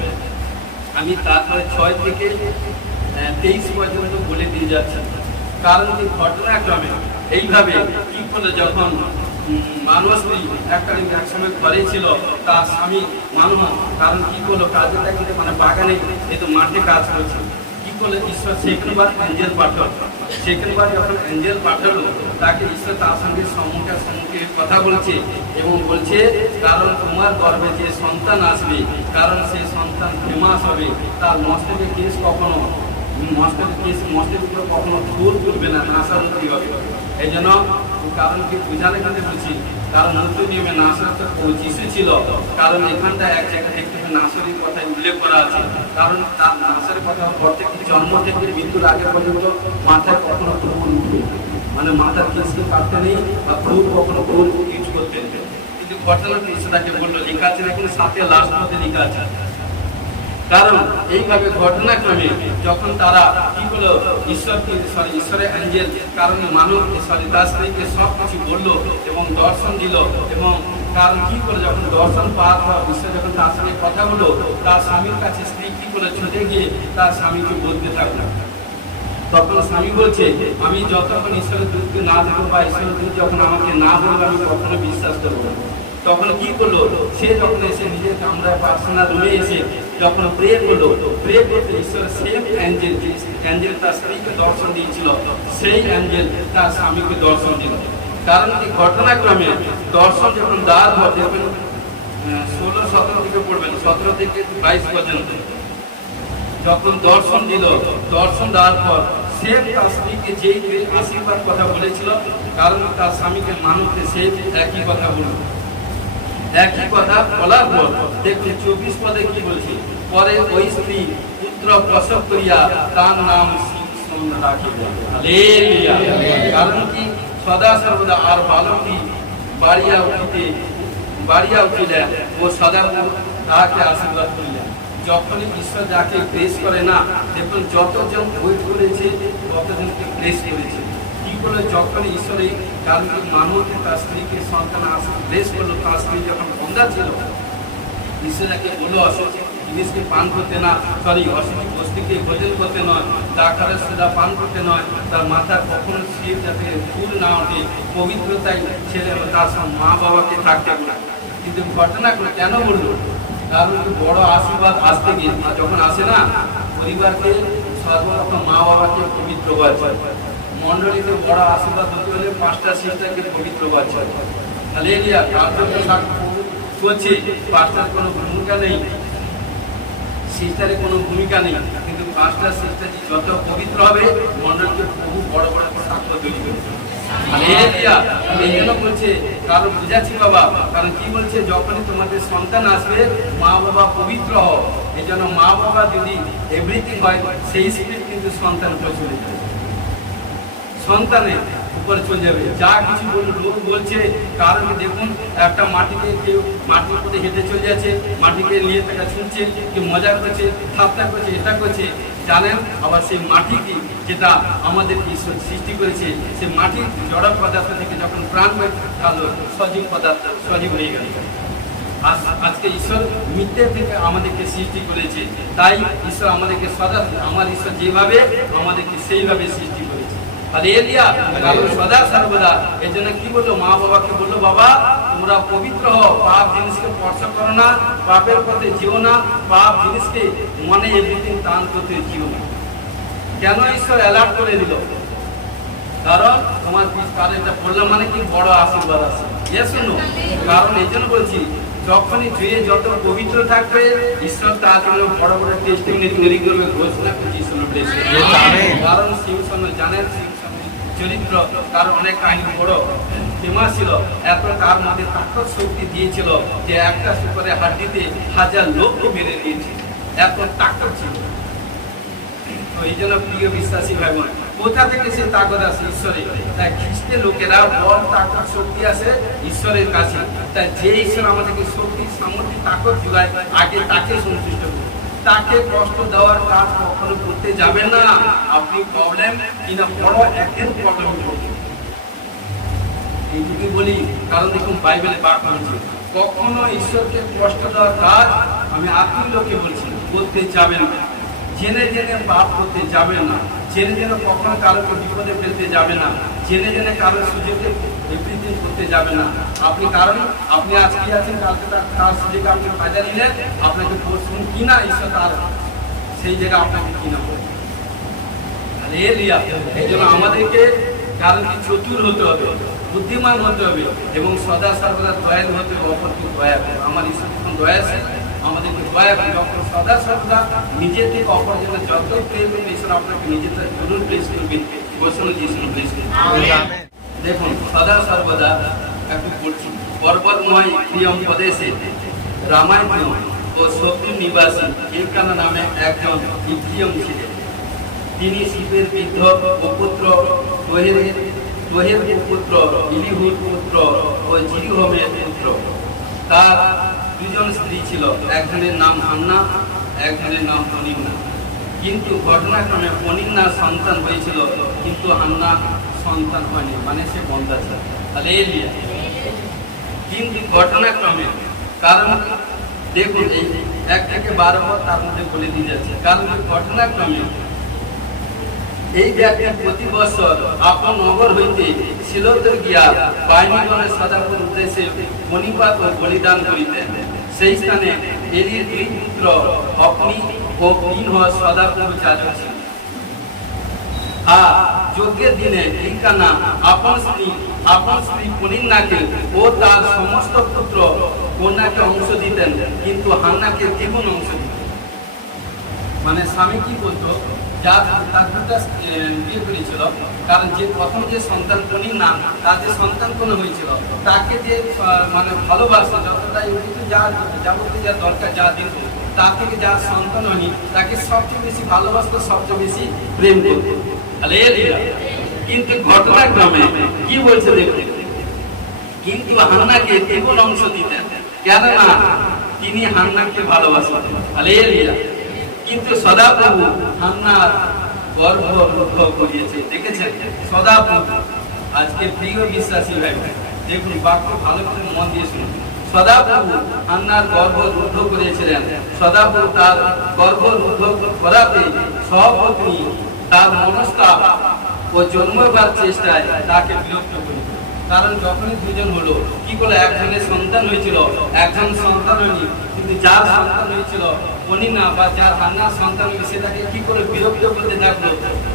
আমি তারপরে 6 থেকে 23 পর্যন্ত বলে দিয়ে যাচ্ছি। কারণ কি ঘটনাক্রমে এইভাবে কি হলো, যখন মানুষ একসময় ঘরে ছিল, তার স্বামী মানুষ, কারণ কি করলো, কাজে কিন্তু মানে বাগানে এই তো মাঠে কাজ করছে, কি করলো ঈশ্বর সেখানবার অ্যাঞ্জেল পাঠালো। সেখানবার যখন অ্যাঞ্জেল পাঠালো, তাকে ঈশ্বর তার সঙ্গে সম্মুখে কথা বলছে এবং বলছে, কারণ তোমার গর্ভে যে সন্তান আসবে, কারণ সেই সন্তান ফেমাস হবে, তার মস্তকে কেস কখনো মস্তের উপর কখনো ফুল তুলবে না, নাশারতি হবে। এই জন্য কারণ কি বুঝালে কিন্তু বলছি, কারণ নতুন নিয়মে নাশার তো যিশু ছিল, কারণ এখানটা এক জায়গা দেখতে নাশারির কথা উল্লেখ করা আছে, কারণ তার নাশারের কথা প্রত্যেক জন্ম থেকে মৃত্যুর আগে পর্যন্ত মাথায় কখনো ফুল উঠবে, মানে মাথার কেসকে কাটতে নেই, বা ফুল কখনো ফুল ইউজ করতে নেই। কিন্তু ঘটনা সেটাকে বললো, লেখা আছে দেখুন 7 লাস্ট মধ্যে লেখা আছে। কারণ এইভাবে ঘটনাক্রমে যখন তারা কি হলো, ঈশ্বরের অ্যাঞ্জেল, কারণ মানব তার স্ত্রীকে সব কিছু বললো এবং দর্শন দিল, এবং কারণ কি করে যখন দর্শন পাওয়ার পর ঈশ্বর যখন তার সঙ্গে কথা বললো, তার স্বামীর কাছে স্ত্রী কি করে ছুটে গিয়ে তার স্বামীকে বলতে থাকলো। তখন স্বামী বলছে, আমি যতক্ষণ ঈশ্বরের দূতকে না দেখবো বা ঈশ্বরের দূত যখন আমাকে না বলবো, আমি কখনো বিশ্বাস করবো না। তখন কি করলো, সে যখন এসে নিজের কামরায় পার্সোনাল রুমে এসে যখন প্রে করলো, প্রে করতে ঈশ্বর সেম অ্যাঞ্জেল তার স্ত্রীকে দর্শন দিয়েছিল, সেই অ্যাঞ্জেল তার স্বামীকে দর্শন দিল। কারণ কি ঘটনাক্রমে দর্শন যখন দেওয়ার পর দেখবেন 16-17 থেকে পড়বেন, 17 থেকে 22 পর্যন্ত যখন দর্শন দিল, দর্শন দেওয়ার পর সেম তার স্ত্রীকে যেই আশীর্বাদ কথা বলেছিল, কারণ তার স্বামীকে মানুষকে সেই একই কথা বলল। একই কথা বলার পর দেখুন 24 পদে কি বলছে, পরে ওই স্ত্রী পুত্র প্রসব করিয়া তার নাম শিমশোন রাখিল। হালেলুয়া। কারণ কি সদা সর্বদা আর বালকটি বাড়িয়া উঠিলেন ও সদা তাহাকে আশীর্বাদ করিলেন। যখনই ঈশ্বর যাকে প্রেস করে না, দেখুন যতজন ওয়েট করেছে ততজনকে প্রেস করেছে। কি করলো, যখন ঈশ্বর কারণ মানুষকে তার স্ত্রীকে সন্তান প্রেস করলো, তার স্ত্রী যখন বন্ধা ছিল, ঈশ্বরকে বললো অশুচি জিনিসকে পান করতে না, অশুচি বস্তুকে ভোজন করতে নয়, দ্রাক্ষারস সুরা পান করতে নয়, তার মাথার কখনো শির যাতে ফুল না ওঠে, পবিত্রতায় ছেলে তার মা বাবাকে থাকতে পারে। কিন্তু ঘটনাগুলো কেন বললো, কারণ বড় আশীর্বাদ আসতে গিয়ে যখন আসে না, পরিবারকে সর্বপ্রথম মা বাবাকে পবিত্র করে, মন্ডলীতে বড় আশীর্বাদ হতে হলে 5টা সিস্টারকে পবিত্র করছে। হালেলুয়া। করছে পাঁচটার কোনো ভূমিকা নেই, সিস্টারের কোনো ভূমিকা নেই, কিন্তু 5টা সিস্টার যত পবিত্র হবে, মন্ডলকে বহু বড় বড় সাক্ষ্য তৈরি করবে। হালেলুয়া। এই জন্য বলছে, কারণ বুঝাচ্ছি বাবা, কারণ কি বলছে, যখনই তোমাদের সন্তান আসবে মা বাবা পবিত্র হও। এই জন্য মা বাবা যদি এভরিথিং হয়, সেই স্পিরিট কিন্তু সন্তান উপরে চলে যাবে, সন্তানের উপরে চলে যাবে। যা কিছু লোক বলছে, কারণ দেখুন একটা মাটিকে কেউ মাটির উপরে হেঁটে চলে যাচ্ছে, মাটিকে নিয়ে তাকে ছুঁচ্ছে, কেউ মজা করছে, ঠাট্টা করছে, এটা করছে, জানেন আবার সেই মাটি কি যেটা আমাদের ঈশ্বর সৃষ্টি করেছে, সে মাটির জড় পদার্থ থেকে যখন প্রাণ কালো সজীব পদার্থ সজীব হয়ে গেল। আজকে ঈশ্বর মিথ্যে থেকে আমাদেরকে সৃষ্টি করেছে, তাই ঈশ্বর আমাদেরকে সদা, আমার ঈশ্বর যেভাবে আমাদেরকে সেইভাবে সৃষ্টি করেছে। হালেলুয়া। কারণ সদা সর্বদা এই জন্য কি বললো, মা বাবাকে বললো, বাবা তোমরা পবিত্র হও, পাপ জিনিসকে স্পর্শ করো না, পাপের পথে যেও না, পাপ জিনিসকে মনে এভরিথিং দান করতে যেও না। কেন ঈশ্বর অ্যালার্ট করে দিল? কারণ তোমার কারণ এটা বললাম মানে কি বড় আশীর্বাদ আছে। শুনো, কারণ এই জন্য বলছি, যখনই যে যত পবিত্র থাকবে ঈশ্বর তার জন্য বড় বড় টেস্টিংনি তৈরি করবে, ঘোষণা করছি। কারণ সিংসন জানেন, চরিত্র তার অনেক কাহিনী বড় ফেমাস ছিল, এত তার মধ্যে তাকত শক্তি দিয়েছিল যে একটা শুকরের হাড্ডিতে 1000 লোককে মেরে দিয়েছে, এত তাকত ছিল। তো এই জন্য প্রিয় বিশ্বাসী ভাই বোন, কোথা থেকে সে তাকত আসে? ঈশ্বরের। তাই খ্রিস্টের লোকেরা বল তাকত শক্তি আসে ঈশ্বরের কাছে। তাই যে ঈশ্বর আমাদেরকে শক্তি সামর্থ্য তাকত যোগায়, আগে তাকে সন্তুষ্ট করুন, তাকে কষ্ট দেওয়ার কাজ কখনো করতে যাবেন না। আপনি প্রবলেম কিনা বড় একদিন প্রবলেম করবেন, এইটুকু বলি। কারণ দেখুন বাইবেলে বাক্য আছে, কখনো ঈশ্বরকে কষ্ট দেওয়ার কাজ, আমি আত্মীয় লোককে বলছি, করতে যাবেন না। জেনে জেনে পাপ করতে যাবেন না, জেনে জেনে কখনো কারোকে বিপদে ফেলতে যাবে না, জেনে জেনে কারোর সুযোগে এভরিথিং করতে যাবে না। আপনি কারণ আপনি আজকে আছেন, কালকে তার সুযোগে আপনি ফায়দা নিলেন, আপনাকে প্রশ্ন কিনা ঈশ্বর তার সেই জায়গায় আপনাকে কিনা বলে। এই জন্য আমাদেরকে কারণ কি চতুর হতে হবে, বুদ্ধিমান হতে হবে, এবং সদা সর্বদা দয়ালু হতে হবে, অপরকে দয়া করে। আমার ঈশ্বর যখন দয়াশীল, আমাদেরকে দয়া করে, যখন সদা সর্বদা নিজের থেকে অপরজনের যত প্রেম, ঈশ্বর আপনাকে নিজের জরুর প্লেস করবেন, ঘোষণা দিয়েছেন প্লেস করবেন। দেখুন সদা সর্বদা একটু বলছি, পর্বতময় প্রিয়ম প্রদেশে রামায়ণ ও শক্তির নিবাসী এলকানা নামে একজন ইব্রিয়ম ছিলেন। তিনি শিবের বৃদ্ধ পুত্র তোহের পুত্র, ইলিহুর পুত্র ও জিরিহমের পুত্র। তার দুজন স্ত্রী ছিল, একজনের নাম হান্না, একজনের নাম পনিন্না। কিন্তু ঘটনাক্রমে পনিন্নার সন্তান হয়েছিল, কিন্তু হান্না সন্তান হয়নি, মানে সে বন্ধা ছিল। হালেলুয়া। কিন্তু ঘটনাক্রমে, কারণ দেখুন এই 1 থেকে 12 তার মধ্যে বলে দিয়ে যাচ্ছে, কারণ ঘটনাক্রমে এই ব্যক্তি প্রতি বছর আপন নগর হইতে শিলতে গিয়া বাহিনীগণের সদাপুর উদ্দেশ্যে মণিপাত ও বলিদান করিতেন। সেই স্থানে এলির 2 পুত্র অগ্নি ও পিনহ সদাপুর চাচা ছিল। আর যজ্ঞের দিনে এলকানা আপন স্ত্রী পনিন্নাকে ও তার সমস্ত পুত্র কন্যাকে অংশ দিতেন, কিন্তু হান্নাকে দ্বিগুণ অংশ দিতেন। মানে স্বামী কি বলতো, যার তার দুটা বিয়ে করেছিল, কারণ যে প্রথম যে সন্তান পনিন্না, তার যে সন্তান কোনো হয়েছিল, তাকে যে মানে ভালোবাসা যতটাই যা যাবতীয় যা দরকার যা দিত, তার থেকে যার সন্তান হয়নি তাকে সবচেয়ে বেশি ভালোবাসতো, সবচেয়ে বেশি প্রেম করত। কিন্তু ঘটনাক্রমে কি বলছে দেখুন, কিন্তু হান্নাকে দ্বিগুণ অংশ দিতেন, কেননা তিনি হান্নাকে ভালোবাসতেন। হালেলুয়া। কিন্তু সদাপ্রভু হান্নার গর্ভরুদ্ধ করিয়েছে। দেখেছেন সদাপ্রভু। আজকে প্রিয় বিশ্বাসী ভাই, দেখুন বাক্য ভালো করে মন দিয়ে শুনুন। সদাপ্রভু হান্নার গর্ভরুদ্ধ করেছিলেন। সদাপ্রভু তার গর্ভরুদ্ধ করাতে সপত্নী তার মনস্তাপ ও জন্মবার চেষ্টায় তাকে বিরক্ত করেছিল। কারণ যখনই দুজন হলো, কি বলে, একজনের সন্তান হয়েছিল, একজন সন্তান হয়নি, কিন্তু যার সন্তান হয়েছিল পনিন্না বা যার হান্নার সন্তান হয়েছে, সেটাকে কি করে বিরক্ত করতে থাকলো,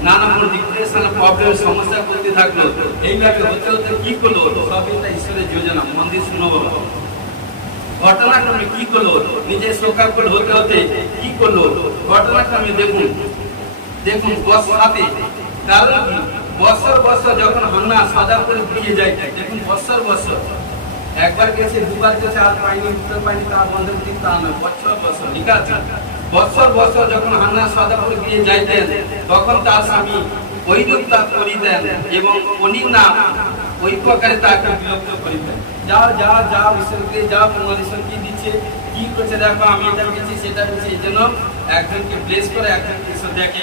নানা ডিপ্রেশন প্রবলেম সমস্যা করতে থাকলো। এইভাবে হতে হতে কি করলো, সব এটা ঈশ্বরের যোজনা। মন্দির শুনো ঘটনাক্রমে কি করলো, নিজের শোকাকুল হতে হতে কি করলো ঘটনাক্রমে দেখুন। দেখুন 10:7, কারণ বছর বছর যখন হান্না সাদা করে দিয়ে যায়, দেখুন বছর বছর, একবার গেছে, দুবার গেছে, আর পাইনি, উত্তর পাইনি, তার বন্ধের দিন তা নয়, বছর বছর, ঠিক আছে। বছর বছর যখন হান্না সাদা করে দিয়ে যাইতেন, তখন তার স্বামী ওই রূপটা করিতেন এবং উনি না ওই প্রকারে তাকে বিরক্ত করিতেন। যাও যাও যাও, ঈশ্বরকে যাও, তোমার ঈশ্বর কি দিচ্ছে, কি করছে দেখো, আমি এটা পেয়েছি সেটা পেয়েছি। এই জন্য একজনকে ব্লেস করে একজনকে ঈশ্বর দেখে,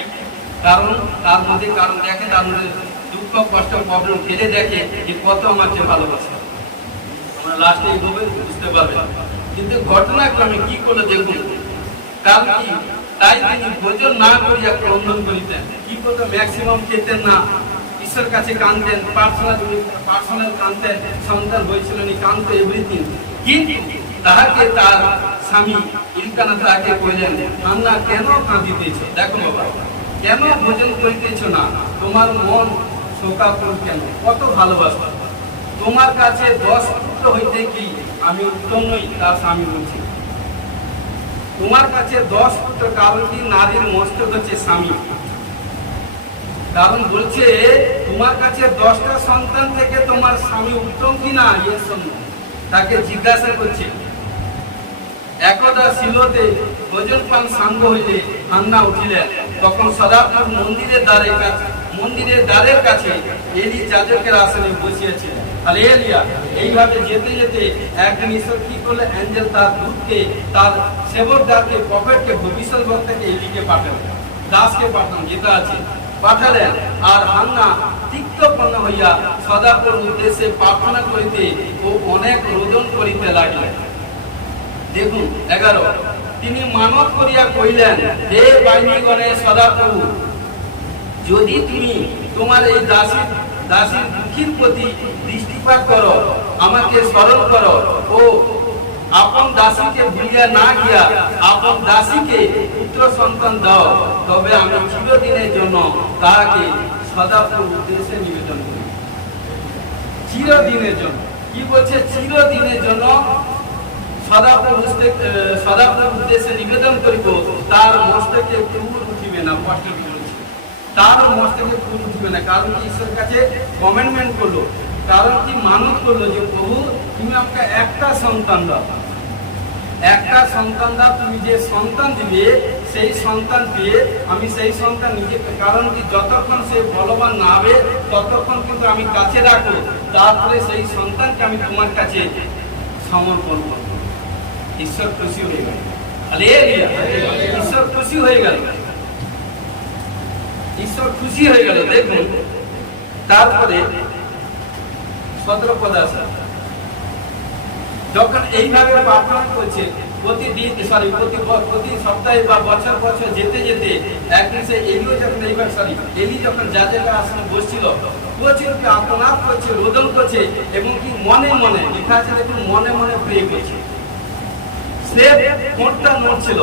কারণ তার মধ্যে কারণ দেখে, তার মধ্যে দুঃখ কষ্ট প্রবলেম ফেলে দেখে যে কত আমাকে ভালোবাসে। আমরা লাস্টে এইভাবে বুঝতে পারবেন। কিন্তু ঘটনাক্রমে কি করলো দেখুন, কারণ কি, তাই তিনি ভোজন না করিয়া ক্রন্দন করিতেন। কি করতো, ম্যাক্সিমাম খেতেন না, ঈশ্বর কাছে কাঁদতেন, পার্সোনাল কাঁদতেন, সন্তান হয়েছিল নি, কাঁদতো এভরিথিং। কিন্তু তাহাকে তার স্বামী ইলকানা তাকে কইলেন, হান্না কেন কাঁদিতেছ? দেখো বাবা, কেন ভোজন করিতেছ না? তোমার মন শোকাকুল কেন? কত ভালোবাসা তোমার কাছে 10 পুত্র হইতে কি আমি উত্তম নই? তার স্বামী বলছে তোমার কাছে 10 পুত্র, কারণ কি, নারীর মস্তক হচ্ছে স্বামী। কারণ বলছে তোমার কাছে 10টা সন্তান থেকে তোমার স্বামী উত্তম কিনা, তাকে জিজ্ঞাসা করছে। একদা শিলতে ভোজন পান সাঙ্গ হইলে হান্না উঠিলেন, তখন সদাপুর মন্দিরের দ্বারের কাছে এলি যাজকের আসনে বসিয়েছিলেন। হালেলুয়া। এইভাবে যেতে যেতে একদিন ঈশ্বর কি করলে, অ্যাঞ্জেল তার দূতকে, তার সেবকদারকে, প্রফেটকে, ভবিষ্যৎ বক্তাকে এলিকে পাঠালেন, দাসকে পাঠান, যেটা আছে পাঠালেন। আর হান্না তিক্তপন্ন হইয়া সদাপুর উদ্দেশ্যে প্রার্থনা করিতে ও অনেক রোদন করিতে লাগলেন। দেখুন 11, তিনি মানত করিয়া কইলেন, হে বাহিনীগণের সদাপুর, যদি তুমি তোমার এই দাসীর দুঃখীর প্রতি দৃষ্টিপাত করো, আমাকে স্মরণ করো ও আপন দাসীকে ভুলিয়া না গিয়া আপন দাসীকে পুত্র সন্তান দাও, তবে আমি চিরদিনের জন্য তাহাকে সদাপুর উদ্দেশ্যে নিবেদন করি। চিরদিনের জন্য, কি বলছে, চিরদিনের জন্য সদাপুর উদ্দেশ্যে নিবেদন করিব, তার মস্তকে ফুল উঠিবে না। কষ্ট বলছে, তার মস্তকে ফুল উঠিবে না। কারণ কি, ঈশ্বরের কাছে কমেন্টমেন্ট করলো, কারণ কি, মানত করলো যে প্রভু তুমি আমাকে একটা সন্তান দাও, একটা সন্তান দাও, তুমি যে সন্তান দিবে সেই সন্তান দিয়ে আমি সেই সন্তান নিজে, কারণ কি, যতক্ষণ সে বলবান না হবে ততক্ষণ কিন্তু আমি কাছে রাখবো, তারপরে সেই সন্তানকে আমি তোমার কাছে সমর্পণ করবো। ঈশ্বর খুশি হয়ে গেল। হালেলুয়া। ঈশ্বর খুশি হয়ে গেল, ঈশ্বর খুশি হয়ে গেল। দেখুন তারপরে 17 পদ আছে, যখন এইভাবে প্রার্থনা করছে প্রতি সপ্তাহে বা বছর বছর যেতে যেতে একদিন সে এলি যখন যাজকের আসনে বসছিল, কি আত্মনাদ করছে, রোদন করছে, এবং কি মনে মনে লেখা আছে, দেখুন মনে মনে প্রে করছে। সে কোনটা নড়ছিল,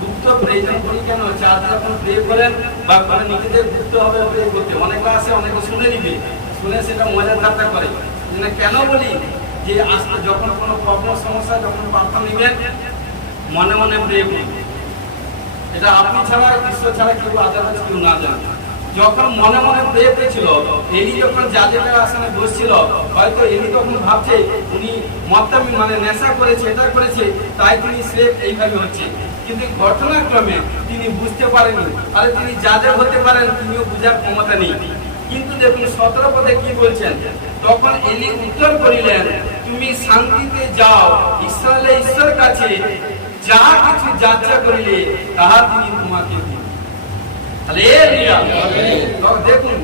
গুপ্ত প্রয়োজন করি কেন, চার যখন প্রে করেন বা করে নিজেদের গুপ্ত হবে প্রে করতে, অনেকে আসে, অনেকে শুনে নিবে, শুনে সেটা মজার ঠাট্টা করে। কেন বলি যে আসলে যখন কোনো প্রবলেম সমস্যা, যখন প্রার্থনা নিবেন মনে মনে প্রে করবেন। এটা আপনি ছাড়া, ঈশ্বর ছাড়া কেউ আদারওয়াইজ কেউ না জানে। যখন মনে মনে প্রে করেছিল, এলি যখন যাজকের আসনে বসছিল, হয়তো এলি তখন ভাবছে উনি মত্তামি মানে নেশা করেছে, এটা করেছে, তাই তিনি স্রেফ এইভাবে হচ্ছে। কিন্তু ঘটনাক্রমে তিনি বুঝতে পারেনি, আরে তিনি যাজক হতে পারেন, তিনিও বুঝার ক্ষমতা নেই। কিন্তু দেখুন 17 পদে কি বলছেন, তখন এলি উত্তর করিলেন, তুমি শান্তিতে যাও, ইসরায়েলের ঈশ্বর কাছে যাহা কিছু যাচ্ছা করিলে তাহা তিনি তোমাকে দিন। হালেলুয়া। দেখুন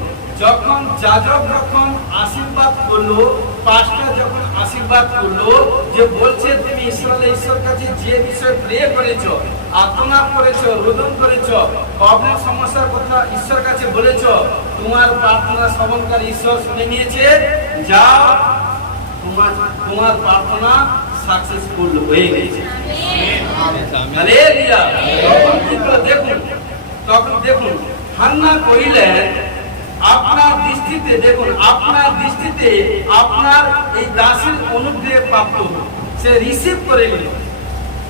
যখন যাজক যখন আশীর্বাদ করলো, পাস্টার যখন আশীর্বাদ করলো, যে বলছে তুমি ইসরায়েলের ঈশ্বর কাছে যে বিষয়ে প্রে করেছো, আত্মনাদ করেছো, রোদন করেছো, প্রবলেম সমস্যার কথা ঈশ্বর কাছে বলেছো, তোমার প্রার্থনা শ্রবণকারী ঈশ্বর শুনে নিয়েছে, যাও তোমার প্রার্থনা সাকসেসফুল হয়ে গেছে। হালেলুয়া। তখন দেখুন হান্না কইলেন, আপনার দৃষ্টিতে, দেখুন আপনার দৃষ্টিতে আপনার এই দাসীর অনুগ্রহে প্রাপ্ত, সে রিসিভ করে নিল।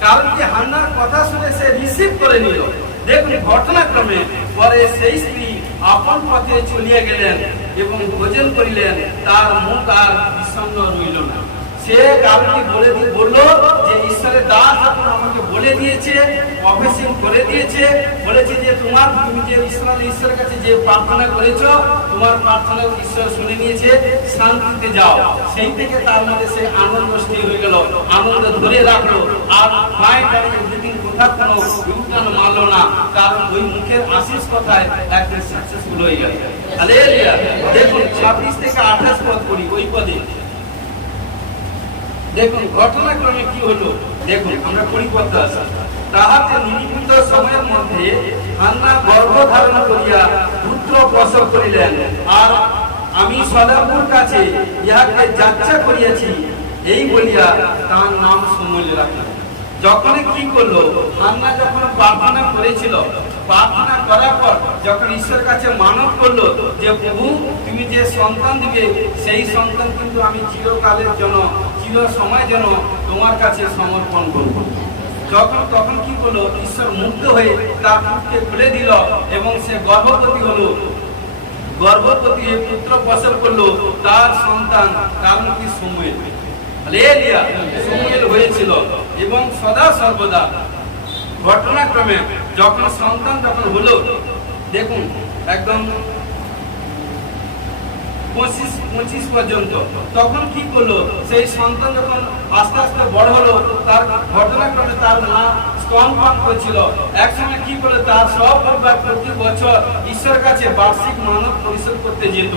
কারণ কি, হান্নার কথা শুনে সে রিসিভ করে নিল। দেখুন ঘটনাক্রমে পরে সেই স্ত্রী আপন পথে চলিয়া গেলেন এবং ভোজন করিলেন, তার মুখ আর বিষণ্ণ রইল না। সে কাউকে বলল যে ঈশ্বরের দাস যখন আমাকে বলে দিয়েছে, অফিসিং করে দিয়েছে, বলেছে যে তুমি যে ঈশ্বরের কাছে যে প্রার্থনা করেছো, তোমার প্রার্থনা ঈশ্বর শুনে নিয়েছে, শান্তিতে যাও। সেই থেকে তার মধ্যে সে আনন্দ স্থির হয়ে গেল, আনন্দ ধরে রাখলো, আর মায়ের কাছে দুদিন কোথাও কোনো ইউটার্ন মারলো না, কারণ ওই মুখের আশিস কথায় একদিন সাকসেসফুল হয়ে গেল। হালেলুয়া। দেখুন 26 থেকে 28 পদ পড়ি, ওই পদে দেখুন ঘটনাক্রমে কি হলো। দেখুন আমরা পরিপত্র আছে, তাহাতে নির্মিত সময়ের মধ্যে হান্না গর্ভধারণ করিয়া পুত্র প্রসব করিলেন, আর আমি সদাপুর কাছে ইহাকে যাচ্ছা করিয়াছি, এই বলিয়া তার নাম সমুয়েল রাখলেন। যখন কি করলো, হান্না যখন প্রার্থনা করেছিল, প্রার্থনা করার পর যখন ঈশ্বর কাছে মানব করলো যে প্রভু তুমি যে সন্তান দিবে, সেই সন্তান কিন্তু আমি চিরকালের জন্য, চির সময় যেন তোমার কাছে সমর্পণ করব। তখন কি করলো, ঈশ্বর মুগ্ধ হয়ে তার মুখকে খুলে দিল এবং সে গর্ভবতী হলো। গর্ভবতী হয়ে পুত্র প্রসব করলো, তার সন্তান কারণ কি সমুয়েল। হালেলুয়া। সমুয়েল হয়েছিল এবং সদা সর্বদা ঘটনাক্রমে যখন সন্তান যখন হলো, দেখুন একদম 25 পর্যন্ত, তখন কি করলো, সেই সন্তান যখন আস্তে আস্তে বড় হলো, তার ঘটনাক্রমে তার মা স্তনপান করেছিল। একসময় কি করলো, তার সব পরিবার প্রতি বছর ঈশ্বরের কাছে বার্ষিক মানব পরিশোধ করতে যেত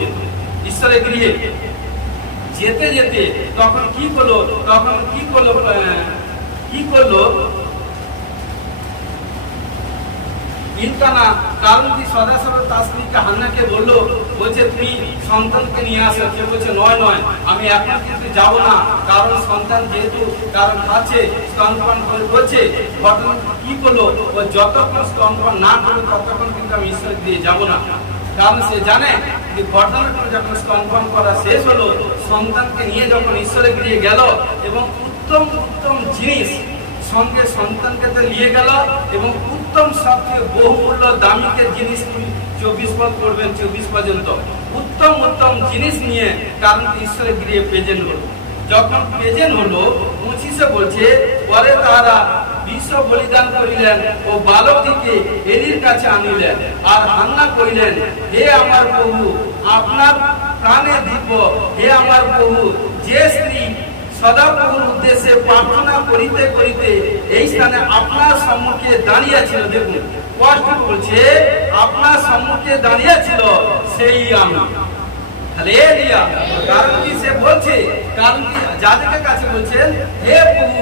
ঈশ্বরের গৃহে। যেতে যেতে তখন কি করলো ইলকানা, কারণ কি সদাসর্ব তার স্ত্রীকে হান্নাকে বলছে তুমি সন্তানকে নিয়ে আসো। সে বলছে নয়, আমি এখন কিন্তু যাব না, কারণ সন্তান যেহেতু কারণ আছে স্তনপান করছে। ঘটনা কি করলো, ও যতক্ষণ স্তনপান না করবে ততক্ষণ কিন্তু আমি ঈশ্বরের দিয়ে যাব না, কারণ সে জানে যে ঘটনার পর যখন স্তনপান করা শেষ হলো, সন্তানকে নিয়ে যখন ঈশ্বরের গৃহে গেল এবং উত্তম জিনিস সঙ্গে সন্তানকে তো নিয়ে গেল এবং উত্তম সবচেয়ে বহুমূল্য দামিকের জিনিস 24 পদ করবেন, 24 পর্যন্ত উত্তম জিনিস নিয়ে কারণ ঈশ্বরের গৃহে প্রেজেন্ট হলো। যখন প্রেজেন্ট হলো 25 বলছে, পরে তারা বিশ্ব বলিদান করিলেন ও বালকটিকে এলির কাছে আনিলেন, আর হান্না করিলেন, হে আমার প্রভু, আপনার প্রাণে দিব্য, হে আমার প্রভু, যে স্ত্রী সদাপ্রভুর উদ্দেশ্যে প্রার্থনা করিতে করিতে এই স্থানে আপনার সম্মুখে দাঁড়িয়েছিল। দেখুন কষ্ট বলছে, আপনার সম্মুখে দাঁড়িয়েছিল সেই আমি। হালেলুয়া। কারণ কি সে বলছে, কারণ কি যাদের কাছে বলছেন, হে প্রভু,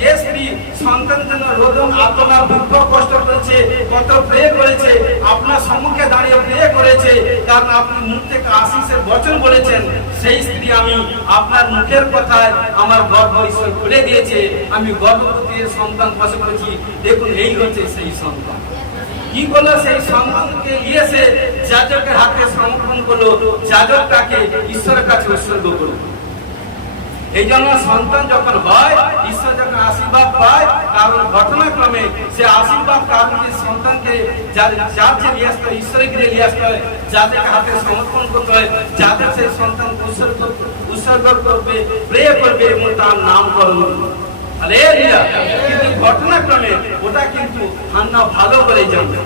যে স্ত্রী সন্তানের জন্য রোদন আত্মনা দুঃখ কষ্ট করেছে, কত প্রে করেছে, আপনার সম্মুখে দাঁড়িয়ে প্রে করেছে, কারণ আপনি মুখ থেকে আশীষের বচন বলেছেন, সেই স্ত্রী আমি আপনার মুখের কথায় আমার গর্ভ ঈশ্বর খুলে দিয়েছে, আমি গর্ভবতী সন্তান প্রসব করেছি। দেখুন এই হচ্ছে সেই সন্তান। কি করলো, সেই সন্তানকে নিয়ে এসে যাজকের হাতে সমর্পণ করলো, যাজক তাকে ঈশ্বরের কাছে উৎসর্গ করলো। এই জন্য সন্তান যখন হয়, ঈশ্বর যখন আশীর্বাদ পায়, কারণ ঘটনাক্রমে সে আশীর্বাদ কারণ সন্তানকে যার নিয়ে আসতে হয়, ঈশ্বরের গৃহে নিয়ে আসতে হয়, যাদের হাতে সমর্পণ করতে হয়, যাদের সেই সন্তান উৎসর্গ করবে, প্রে করবে এবং তার নামকরণ করবে। কিন্তু ঘটনাক্রমে ওটা কিন্তু হান্না ভালো করে জানতো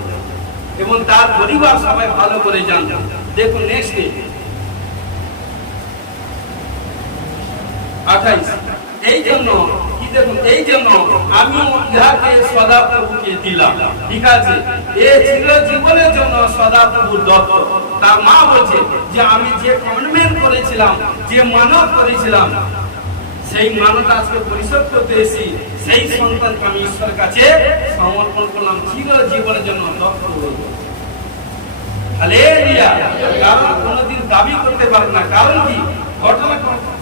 এবং তার পরিবার সবাই ভালো করে জানতো। দেখুন নেক্সট 28, এই জন্য কি, দেখুন এই জন্য আমি ইহাকে সদাপ্রভুকে দিলাম। ঠিক আছে, এ চির জীবনের জন্য সদাপ্রভুর দত্ত। তার মা বলছে যে আমি যে কমিটমেন্ট করেছিলাম, যে মানত করেছিলাম, সেই মানত আজকে পরিশোধ করতে এসেছি। সেই সন্তানকে আমি ঈশ্বরের কাছে সমর্পণ করলাম, চির জীবনের জন্য দত্ত হলো। হালেলুয়া। কারণ কোনোদিন দাবি করতে পারে না, কারণ কি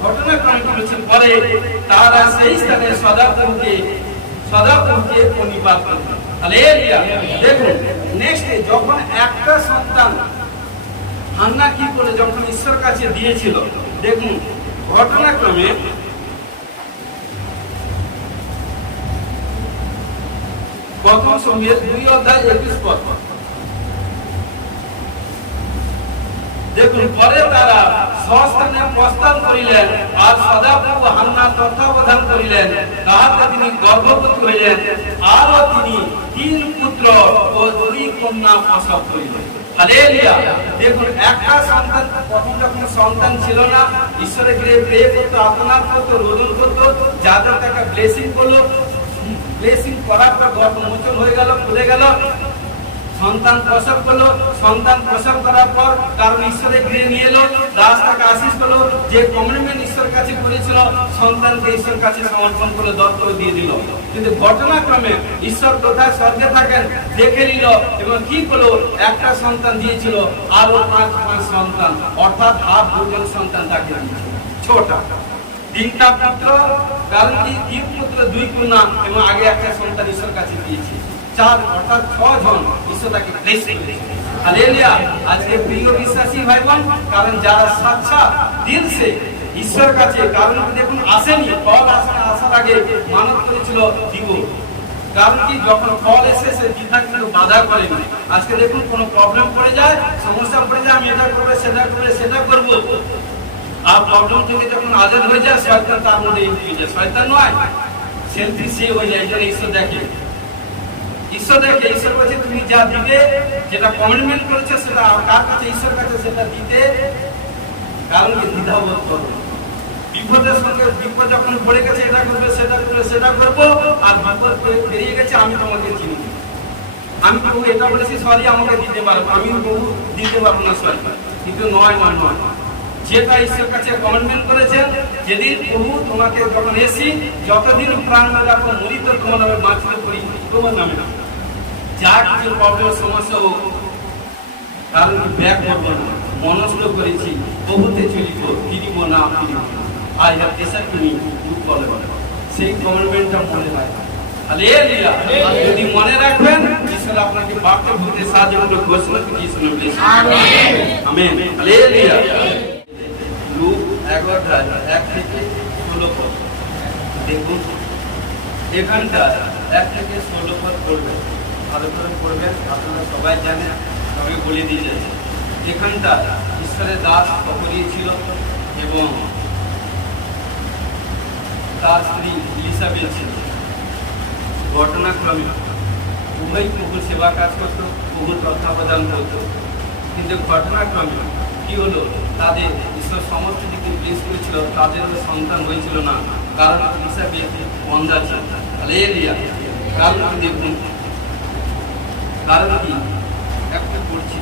ঘটনাক্রমে বলেছেন, পরে তারা সেই স্থানে সদাপ্রভুকে প্রণিপাত করল। হালেলুয়া। দেখুন নেক্সট, যখন একটা সন্তান হান্না কি করে যখন ঈশ্বরের কাছে দিয়েছিল, দেখুন ঘটনাক্রমে প্রথম সময়ের 2 অধ্যায় 21 পদ। দেখুন পরে তারা স্বস্থানে প্রস্থান করিলেন, আর সদাপ্রভু হান্না তত্ত্বাবধান করিলেন, তাহাতে তিনি গর্ভবতী হইলেন, আরও তিনি 3 পুত্র ও 2 কন্যা প্রসব করিলেন। হালেলুয়া। দেখুন একটা সন্তান, প্রথম যখন সন্তান ছিল না, ঈশ্বরের গৃহে প্রে করতো, আরাধনা করতো, রোদন করতো, যাদের তাকে ব্লেসিং করলো, ব্লেসিং করার পর গর্ভ মোচন হয়ে গেল, খুলে গেল, সন্তান প্রসব করলো। সন্তান প্রসব করার পর কারণ ঈশ্বরের গৃহে নিয়ে এলো, দাস তাকে আশীষ করলো, যে কমিটমেন্ট ঈশ্বরের কাছে করেছিল সন্তানকে ঈশ্বরের কাছে সমর্পণ করে দত্ত দিয়ে দিল। কিন্তু ঘটনাক্রমে ঈশ্বর কোথায় স্বর্গে থাকেন দেখে নিল এবং কি করলো, একটা সন্তান দিয়েছিল, আরো 5 সন্তান, অর্থাৎ হাফ 2 সন্তান তাকে দিয়েছিল। ছোট 3টা পুত্র, কারণ কি 3 পুত্র 2 কন্যা, এবং আগে একটা সন্তান ঈশ্বর কাছে দিয়েছে। 4 অর্থাৎ 6 জন ঈশ্বর তাকে ব্লেস করেছে। হালেলুয়া। আজকে প্রিয় বিশ্বাসী ভাই বোন, কারণ যারা সচ্চা দিল সে ঈশ্বর কাছে, কারণ দেখুন আসেনি, ফল আসার আগে মানত করেছিল দিব, কারণ কি যখন ফল এসে সে দ্বিধা কিন্তু বাধা করেনি। আজকে দেখুন কোনো প্রবলেম পড়ে যায়, সমস্যা পড়ে যায়, আমি এটা করবো, সেটা করবো, আর প্রবলেম থেকে যখন আজাদ হয়ে যায়, শয়তান তার মধ্যে এন্ট্রি হয়ে যায়। শয়তান নয়, সেলফি সে হয়ে যায়। এটা ঈশ্বর দেখে, ঈশ্বর বলছে তুমি যা দিবে, যেটা কমিটমেন্ট করেছে সেটা কার কাছে, ঈশ্বর কাছে সেটা দিতে, কারণ কি দ্বিধাবোধ করো। বিপদের সঙ্গে বিপদ যখন পড়ে গেছে, এটা করবে, সেটা করবো, আর বিপদ বেরিয়ে গেছে, আমি তোমাকে চিনি, আমি প্রভু এটা বলেছি, সরি আমাকে দিতে পারবো, আমি প্রভু দিতে পারবো না, সরি। কিন্তু নয়, যেটা ঈশ্বর কাছে কমিটমেন্ট করেছেন, যেদিন প্রভু তোমাকে যখন এসি, যতদিন প্রাণ রাখো, মরিত তোমার নামে বাঁচতে করি, তোমার নামে যা কিছু প্রবলেম সমস্যা হোক, কারণ ব্যাগ করবো না, মনস্থ করেছি, প্রভুতে চলিব, ফিরিব না ফিরিব, I have decided to do follow. সেই কমিটমেন্টটা মনে রাখবেন। হালেলুয়া। যদি মনে রাখবেন, ঈশ্বর আপনাকে বাক্য বলতে সাহায্য করবে। ঘোষণা কি শুনে বলেন, আমেন আমেন। হালেলুয়া। লূক 11:1-16 পদ। দেখুন এখানটা 1 থেকে 16 পদ পড়বেন, ভালো করে পড়বেন, আপনারা সবাই জানেন, তবে বলে দিয়ে যাচ্ছে। এখানটা ঈশ্বরের দাস অপরিয়েছিল এবং তার স্ত্রী এলিসাবেথ ছিল। ঘটনাক্রমে উভয় প্রভুর সেবা কাজ করতো, প্রভুর তত্ত্বাবধান করতো, কিন্তু ঘটনাক্রমে কি হলো, তাদের ঈশ্বর সমস্ত দিকে ব্লেস করেছিল, তাদের সন্তান হয়েছিল না, কারণ এলিসাবেথ বন্ধা ছিল। হালেলুয়া। কারণ দেখুন, কারণ কি একটা পড়ছি,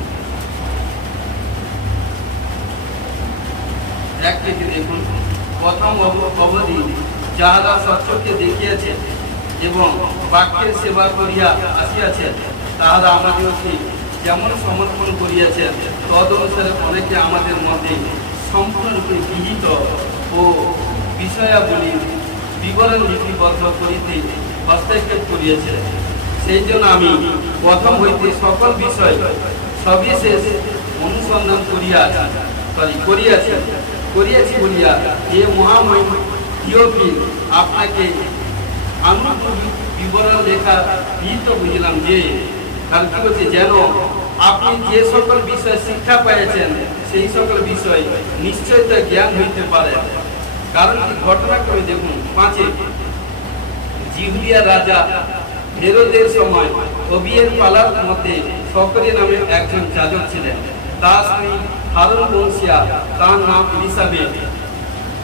1 থেকে দেখুন, প্রথম অবধি যাহারা সত্যকে দেখিয়াছে এবং বাক্যের সেবা করিয়া আসিয়াছেন, তাহারা আমাদেরকে যেমন সমর্পণ করিয়াছেন, তদ অনুসারে অনেকে আমাদের মধ্যে সম্পূর্ণরূপে বিহিত ও বিষয়াবলী বিবরণ লিপিবদ্ধ করিতে হস্তক্ষেপ করিয়াছিলেন। সেই জন্য আমি প্রথম হইতে সকল বিষয় সবিশেষ অনুসন্ধান করিয়াছি বলিয়া যে মহামহিম থিওফিল আপনাকে আনুষ্ঠানিক বিবরণ লেখা নিহিত বুঝলাম, যে কারণ কি হচ্ছে, যেন আপনি যে সকল বিষয় শিক্ষা পেয়েছেন সেই সকল বিষয় নিশ্চয়তা জ্ঞান হইতে পারে। কারণ কি ঘটনাক্রমে দেখুন 5 জিহুদিয়া রাজা হেরোদের সময় অবিয়ের পালার মধ্যে সকরি নামে একজন যাজক ছিলেন, তার স্ত্রী হারুন বংশিয়া, তার নাম এলিসাবেথ।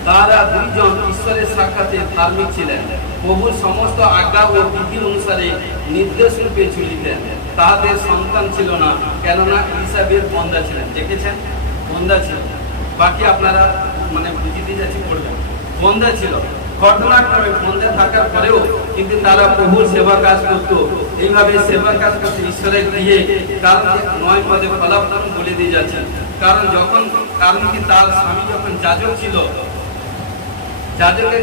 তারা 2 জন ঈশ্বরের সাক্ষাতে ধার্মিক ছিলেন, প্রভুর সমস্ত আজ্ঞা ও বিধি অনুসারে নির্দেশ রূপে চলিতেন। তাদের সন্তান ছিল না, কেননা এলিসাবেথ বন্ধা ছিলেন। দেখেছেন, বন্ধা ছিল। বাকি আপনারা বুঝিতে যাচ্ছি, পড়বেন, বন্ধা ছিল। ঘটনাক্রমে বন্ধে থাকার পরেও কিন্তু তারা প্রভুর সেবা কাজ করতো, এইভাবে সেবা কাজ করতে ঈশ্বরের গৃহে। কারণ 9 পদে ফলাফল বলে দিয়ে যাচ্ছেন, কারণ কি তার স্বামী যখন যাজক ছিল, যাজকের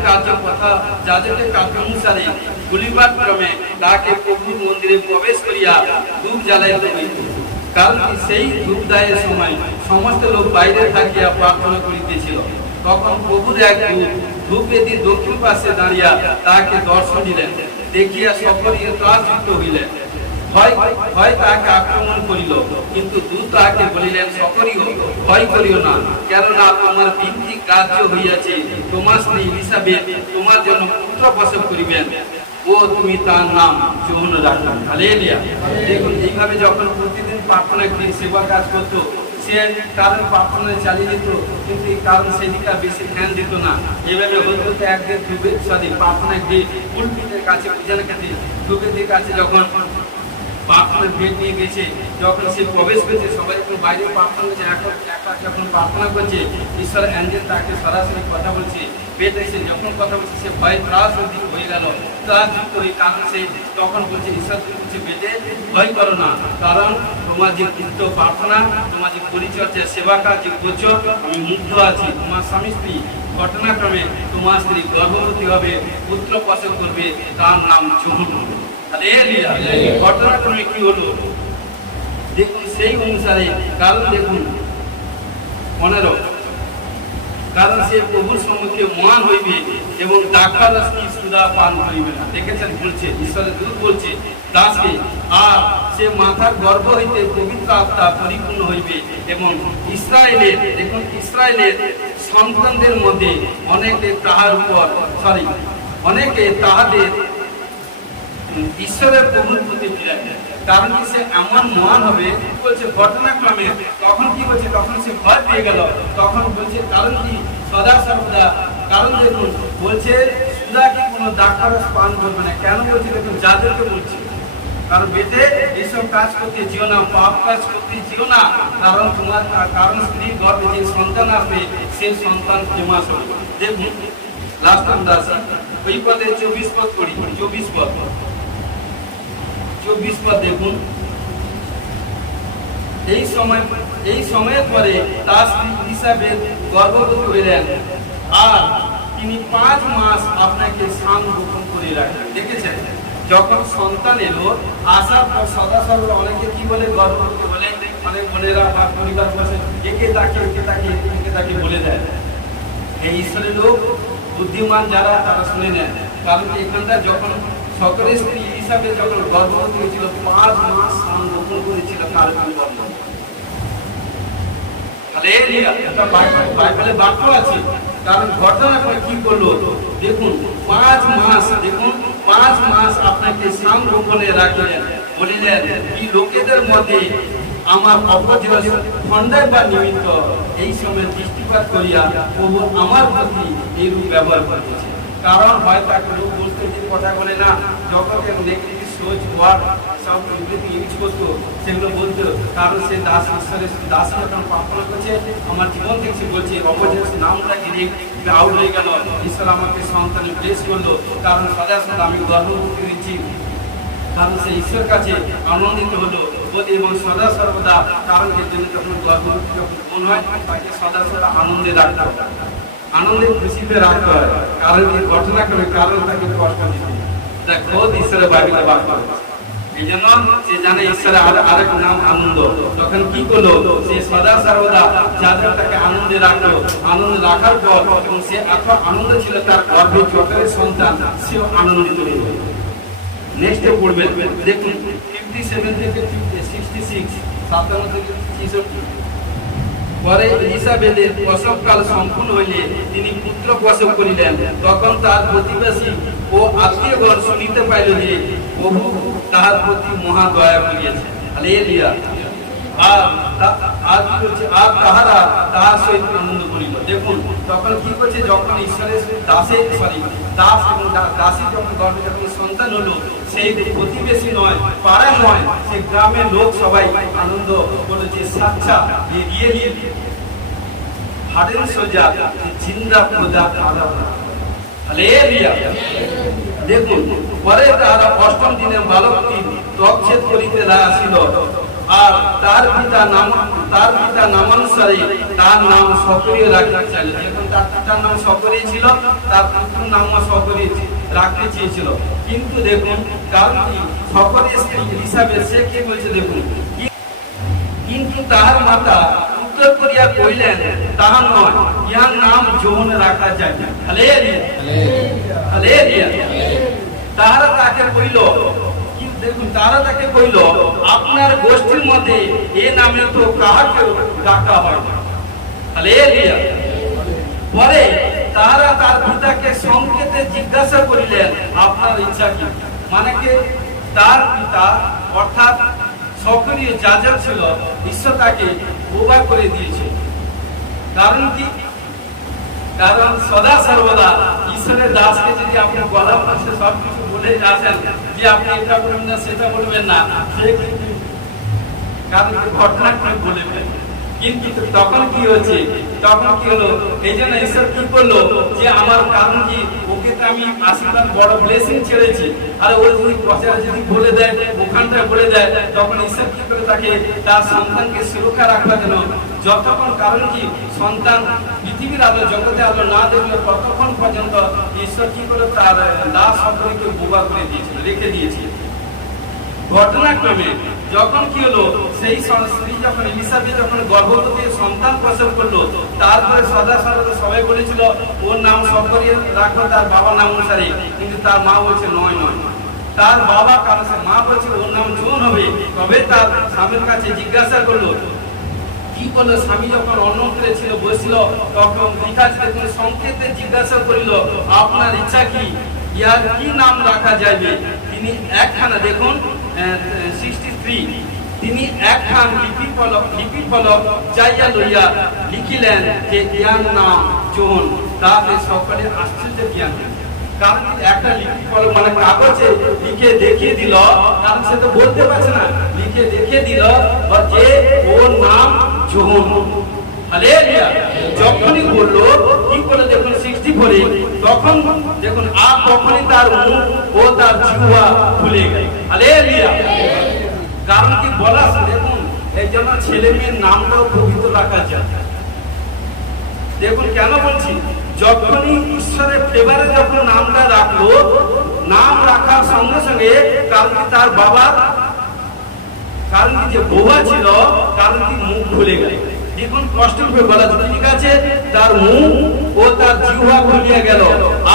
কার্য অনুসারে গুলিবার ক্রমে তাকে প্রভুর মন্দিরে প্রবেশ করিয়া ধূপ জ্বালাইতে হইত। কারণ কি সেই ধূপ দায়ের সময় সমস্ত লোক বাইরে থাকিয়া প্রার্থনা করিতেছিল। তখন প্রভুর এক ধূপ বেদী দক্ষিণ পাশে দাঁড়িয়া তাহাকে দর্শন দিলেন, দেখিয়া সকলে ত্রাসযুক্ত হইলেন। ভয় ভয় তাহাকে আক্রমণ করিল, কিন্তু দূত তাহাকে বলিলেন, সকরিও ভয় করিও না, কেননা তোমার বিনতি গ্রাহ্য হইয়াছে। তোমার স্ত্রী ইলিসাবেত তোমার জন্য পুত্র প্রসব করিবেন, ও তুমি তার নাম যোহন রাখবেন। হালেলুয়া। দেখুন, এইভাবে যখন প্রতিদিন প্রার্থনা করে সেবা কাজ করতো, সে কারণ প্রার্থনায় চালিয়ে যেত, কিন্তু এই কারণ সেদিকে বেশি ধ্যান দিত না। এভাবে হয়তো একদিন প্রার্থনায় গিয়ে পুলপিতের কাছে পূজার ক্ষেত্রে ধুবেদের কাছে যখন প্রার্থনার ভেট নিয়ে গেছে, যখন সে প্রবেশ করছে, সবাই যখন বাইরে প্রার্থনা করছে, একা যখন প্রার্থনা করছে, ঈশ্বর অ্যাঞ্জেল তাকে সরাসরি কথা বলছে। বেদ এসে যখন কথা বলছে, সে ভয় ত্রাস হয়ে গেল, ত্রাসযুক্ত হয়ে, কারণ সে তখন বলছে, ঈশ্বর বলছে, বেদে ভয় করো না, কারণ তোমার যে কৃত্য প্রার্থনা, তোমার যে পরিচর্যা সেবা কাজ যে করছো, আমি মুগ্ধ আছি। তোমার স্বামী স্ত্রী ঘটনাক্রমে তোমার স্ত্রী গর্ভবতী হবে, পুত্র প্রসব করবে, তার নাম যোহন। ঘটনাক্রমে কি হলো দেখুন, সেই অনুসারে, কারণ দেখুন 15, কারণ সে প্রভুর সম্মুখে মহান হইবে এবং দ্রাক্ষারস সুধা পান হইবে না। দেখেছেন, বলছে ঈশ্বরের দূত বলছে দাসকে, আর সে মাথার গর্ভ হইতে পবিত্র আত্মা পরিপূর্ণ হইবে এবং ইসরায়েলের, দেখুন ইসরায়েলের সন্তানদের মধ্যে অনেকে তাহাদের ঈশ্বরের প্রভুর প্রতি ফিরাবে। কারণ কি, সে এমন মহান হবে, বলছে ঘটনাক্রমে, তখন কি বলছে, তখন সে ভয় পেয়ে গেল, তখন বলছে কারণ কি, সদা সর্বদা, কারণ দেখুন বলছে সুধা কি কোনো দ্রাক্ষারস পান করবে না। কেন বলছে, দেখুন যাদেরকে বলছে, কারণ বেটে এইসব কাজ করতে যেও না, পাপ কাজ করতে যেও না, কারণ তোমার কারণ স্ত্রীর গর্ভে যে সন্তান আসবে, সেই সন্তান ফেমাস হবে। দেখুন লাস্ট আমরা আসি ওই পদে 24 পদ করি, 24 পদ দেখুন, এই সময়ের পরে তার স্ত্রী ইলিসাবেত গর্ভবতী হইলেন, আর তিনি 5 মাস আপনাকে সংরক্ষণ করে রাখলেন। দেখেছেন, যখন সন্তান এলো, আসার পর সদা সর্বদা অনেকে কি বলে, গর্ভবতী বলে, অনেক বোনেরা বা পরিবার বসে একে তাকে বলে দেয়। এই ঈশ্বরের লোক বুদ্ধিমান যারা, তারা শুনে নেন। কারণ এখানটা যখন সকলের স্ত্রী হিসাবে যখন গর্ভবতী হয়েছিল, 5 মাস সংরক্ষণ করেছিল তার গর্ভ। বাইবেলে বাক্য আছে, কারণ ঘটনা করে কি করলো দেখুন, 5 মাস, দেখুন 5 মাস আপনাকে সংরক্ষণে রাখলেন, বলিলেন এই লোকেদের মধ্যে আমার অপজয় খণ্ডায় বা নিমিত্ত এই সময় দৃষ্টিপাত করিয়া প্রভু আমার প্রতি এইরূপ ব্যবহার করেছে। কারণ হয় তাকে লোক বলতে যে কথা বলে না, যখন নেগেটিভ সোচ ওয়ার্ড সব ইউজ করতো, সেগুলো বলতো, কারণ সে দাস ঈশ্বরের দাস যখন প্রার্থনা করছে, আমার জীবন থেকে সে বলছে অপজয় নামটা গিয়ে আউট হয়ে গেল, ঈশ্বর আমাকে সন্তানে ব্লেস করলো, কারণ সদা সদা আমি গর্ভবতী দিচ্ছি, কারণ সে ঈশ্বর কাছে আনন্দিত হলো এবং সদা সর্বদা, কারণ এর জন্য যখন গর্ভবতী যখন হয়, তাকে সদা সদা আনন্দে রাখতে হবে, আনন্দে খুশিতে রাখতে হয়। কারণ এই ঘটনা করে, কারণ তাকে কষ্ট দিতে, তা খোদ ঈশ্বরের বাইবেলে বাক্য। এই জন্য সে জানে ঈশ্বরের আরেক নাম আনন্দ। তখন কি করলো, সে সদা সর্বদা যাদের তাকে আনন্দে রাখলো, আনন্দ রাখার পর, এবং সে এত আনন্দ ছিল তার গর্ভে যতই সন্তান, সেও আনন্দিত হয়ে গেল। নেক্সটে পড়বেন, দেখুন 57 থেকে 66, 57 থেকে 66। পরে ইলিসাবেতের প্রসবকাল সম্পূর্ণ হইলে তিনি পুত্র প্রসব করিলেন। তখন তার প্রতিবেশী ও আত্মীয়গণ শুনিতে পাইল যে প্রভু তাহার প্রতি মহা দয়া করিয়াছেন। হালেলুয়া। আর তাহারা তাহার সহিত আনন্দ করিল। দেখুন তখন কি করছে, যখন ঈশ্বরের দাস এবং দাসী যখন গর্ভে যখন সন্তান হলো, সেই প্রতিবেশী নয়, পাড়া নয়, সে গ্রামের লোক সবাই আনন্দ করেছে। সাচ্চা রিয়েলি হাড়ের সোজা জিন্দা খোদা আরাধনা। হালেলুয়া। দেখুন পরে তাহারা 8ম দিনে বালকটি ত্বকচ্ছেদ করিতে আসিল, আর তার পিতা নামানুসারে তার নাম সকরিয় রাখতে চাইল। যখন তার পিতার নাম সকরিয় ছিল, তার পুত্র নাম সকরিয় রাখতে চেয়েছিল। কিন্তু দেখুন কারণ কি, সকরিয় স্ত্রী ইলিসাবেত সে কি বলছে দেখুন, কিন্তু তাহার মাতা উত্তর করিয়া কইলেন, তাহার নয়, ইহার নাম যোহন রাখা যায় না। হালেলুয়া। হালেলুয়া। তাহারা তাকে কইল, কিন্তু দেখুন তারা তাকে কইল, আপনার গোষ্ঠীর মধ্যে এ নামে তো কাহাকেও ডাকা হয় না। হালেলুয়া। পরে তারা তার পিতাকে সংকেতে জিজ্ঞাসা করিলেন, আপনার ইচ্ছা কি? মানে কি তার পিতা অর্থাৎ সক্রিয় যাজক ছিল, ঈশ্বর তাকে বোবা করে দিয়েছে। কারণ কি? কারণ সদা সর্বদা ঈশ্বরের দাসকে যদি আপনি গলার পাশে সবকিছু বলে আসেন যে আপনি এটা বলবেন না সেটা বলবেন না, সে কিন্তু কারণ ঘটনা করে বলবেন। কিন্তু তখন কি হচ্ছে, তখন কি হলো, এই জন্য ঈশ্বর কি করলো যে আমার কারণ কি, ওকে তো আমি আশীর্বাদ বড় ব্লেসিং ছেড়েছি, আর ও যদি প্রচারে যদি বলে দেয়, ওখানটায় বলে দেয়, তখন ঈশ্বর কি করে তাকে তার সন্তানকে সুরক্ষা রাখবার জন্য যতক্ষণ, কারণ কি সন্তান পৃথিবীর আলো জগতে আলো না দেখলে ততক্ষণ পর্যন্ত ঈশ্বর কি করে তার দাস সকলকে বোবা করে দিয়েছিল, রেখে দিয়েছিল। ঘটনাক্রমে যখন কি হলো, সেই স্ত্রী যখন এলিসাবেথ যখন গর্ভবতী সন্তান প্রসব করলো, তারপরে সদা সর্বদা সবাই বলেছিল ওর নাম সকরিয়ে রাখো তার বাবার নাম অনুসারে, কিন্তু তার মা বলছে নয় নয়, তার বাবা কারণ মা বলছে ওর নাম জন হবে। তবে তার স্বামীর কাছে জিজ্ঞাসা করলো, কি করলো? স্বামী যখন অন্যত্রে ছিল বসছিল, তখন পিতাকে সংকেতে জিজ্ঞাসা করিল, আপনার ইচ্ছা কি, ইয়ার কি নাম রাখা যাবে? তিনি একখানা, দেখুন 63, তিনি একখান লিপি ফলক যাইয়া লইয়া লিখিলেন যে ইয়ার নাম জন। তাতে সকলে আশ্চর্য জ্ঞান, কারণ একটা লিপি ফলক মানে কাগজে লিখে দেখিয়ে দিল, কারণ সে তো বলতে পারছে না, লিখে দেখিয়ে দিল যে ওর নাম জন। হালেলুয়া। যখনই বললো কি করে, দেখুন 64, তখন দেখুন আর তখনই তার মুখ ও তার জিহ্বা খুলে গেল। হালেলুয়া। কারণ কি বলা, দেখুন এই জন্য ছেলে মেয়ের নামটাও পবিত্র রাখা যায়। দেখুন কেন বলছি, যখনই ঈশ্বরের ফেভারে যখন নামটা রাখলো, নাম রাখার সঙ্গে সঙ্গে কারণ কি তার বাবার, কারণ কি যে বোবা ছিল, কারণ কি মুখ খুলে গেল। দেখুন কষ্ট করে বলা, ঠিক আছে, তার মুখ ও তার জিহ্বা খুলিয়া গেল,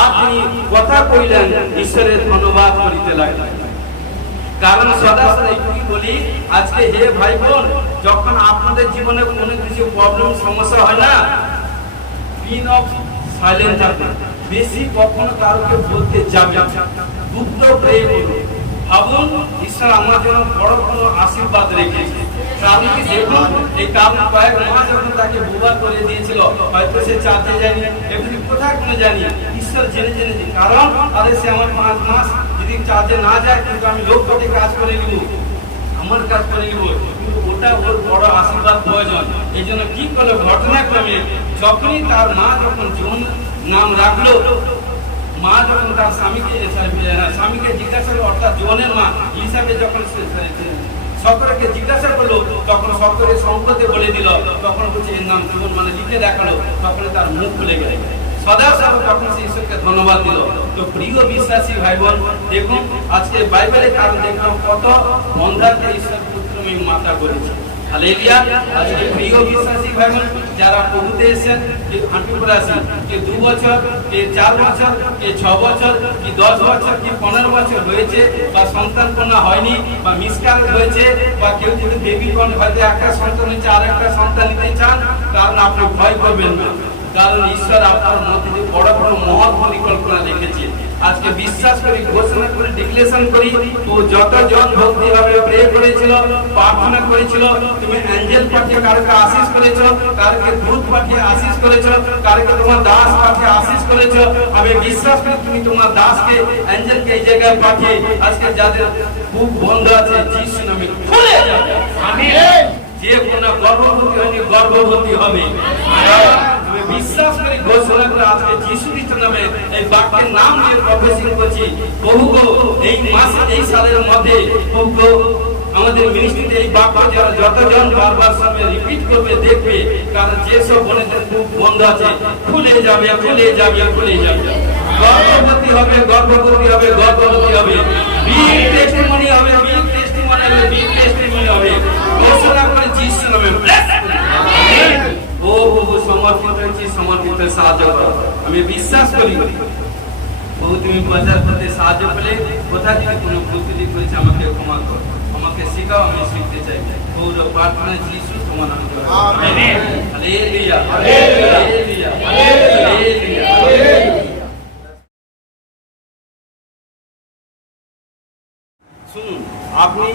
আর তিনি কথা কইলেন, ঈশ্বরের ধন্যবাদ করিতে লাগলেন। কারণ সদা সদা কি বলি, আজকে হে ভাই বোন, যখন আপনাদের জীবনে কোনো কিছু প্রবলেম সমস্যা হয় না, পিন অফ সাইলেন্ট থাকবে, বেশি কখনো কাউকে বলতে যাবে, গুপ্ত প্রে করুন। ভাবুন ঈশ্বর আমার জন্য বড় কোনো আশীর্বাদ রেখেছে। কারণ কি দেখুন, এই কারণ কয়েক মাস যখন তাকে বোবা করে দিয়েছিল, হয়তো সে চার্চে যায়নি, এমনি কোথায় কোনো জানি, ঈশ্বর জেনে জেনে, কারণ আরে সে আমার 5 মাস যদি চার্চে না যায়, কিন্তু আমি লোক থেকে কাজ করে নিব, আমার কাজ করে নিব, কিন্তু ওটা ওর বড় আশীর্বাদ প্রয়োজন। এই জন্য কি করলো, ঘটনাক্রমে যখনই তার মা যখন জন নাম রাখলো, মা যখন তার স্বামীকে জিজ্ঞাসা করলো, অর্থাৎ জনের মা হিসাবে যখন সকলকে জিজ্ঞাসা করলো, তখন সকলের সম্পদে বলে দিল, তখন বলছে এর নাম জীবন, মানে লিখে দেখালো, তখন তার মুখ খুলে গেল। সদা সদা তখন সে ঈশ্বরকে ধন্যবাদ দিল। তো প্রিয় বিশ্বাসী ভাই বোন, দেখুন আজকে বাইবেলের কারণ দেখলাম কত অন্ধারকে ঈশ্বর পুত্রময় মাতা করেছে। হালেলুয়া। আজকে প্রিয় বিশ্বাসী ভাই বোন, যারা প্রভুতে এসেছেন, যে হাঁটু করে আসেন, যে 2 বছর, কে 4 বছর, কে 6 বছর, কি 10 বছর, কি 15 বছর হয়েছে, বা সন্তান কন্যা হয়নি, বা মিসক্যারেজ হয়েছে, বা কেউ যদি বেবি কর্ন হয়তো একটা সন্তান হয়েছে, আর একটা সন্তান নিতে চান, কারণ আপনি ভয় করবেন না, কারণ ঈশ্বর আপনার মধ্যে বড় বড় মহৎ পরিকল্পনা রেখেছে। আজকে বিশ্বাস করি, ঘোষণা করে ডিক্লেরেশন করি, ও যতজন ভক্তি ভাবে প্রে করেছিল, প্রার্থনা করেছিল, তুমি অ্যাঞ্জেল পাঠিয়ে কারকে আশীষ করেছো, কারকে দূত পাঠিয়ে আশীষ করেছো, কারকে তোমার দাস পাঠিয়ে আশীষ করেছো, আমি বিশ্বাস করি তুমি তোমার দাসকে অ্যাঞ্জেলকে এই জায়গায় পাঠিয়ে আজকে যাদের খুব বন্ধ আছে, যিশু নামে খুলে যাবে। আমিন। যে কোনো গর্ভবতী হয়নি, গর্ভবতী হবে। বিশ্বাস করি, ঘোষণা করে আজকে যিশু খ্রিস্টের নামে এই বাক্যের নাম দিয়ে প্রফেসিং করছি, প্রভু গো এই মাসে, এই সালের মধ্যে প্রভু গো আমাদের মিনিস্ট্রিতে এই বাক্য যারা যতজন বারবার সময় রিপিট করবে, দেখবে, কারণ যেসব বোনেদের খুব বন্ধ আছে, খুলে যাবে, খুলে যাবে, খুলে যাবে, গর্ভবতী হবে, গর্ভবতী হবে, গর্ভবতী হবে, বিগ টেস্টিমনি হবে, বিগ টেস্টিমনি হবে, বিগ টেস্টিমনি হবে। ঘোষণা করে যিশু নামে ও প্রভু সমর্পিত হয়েছি, সমর্পিত সাহায্য করো। আমি বিশ্বাস করি বহু তুমি বাজার করতে সাহায্য পেলে কোথা থেকে কোনো ভুল ত্রুটি করেছে আমাকে ক্ষমা করো, আমাকে শেখাও, আমি শিখতে চাই। বহুর প্রার্থনা যিশু তোমার নামে করি। Amen. Hallelujah, hallelujah, hallelujah, hallelujah. শুনুন, আপনি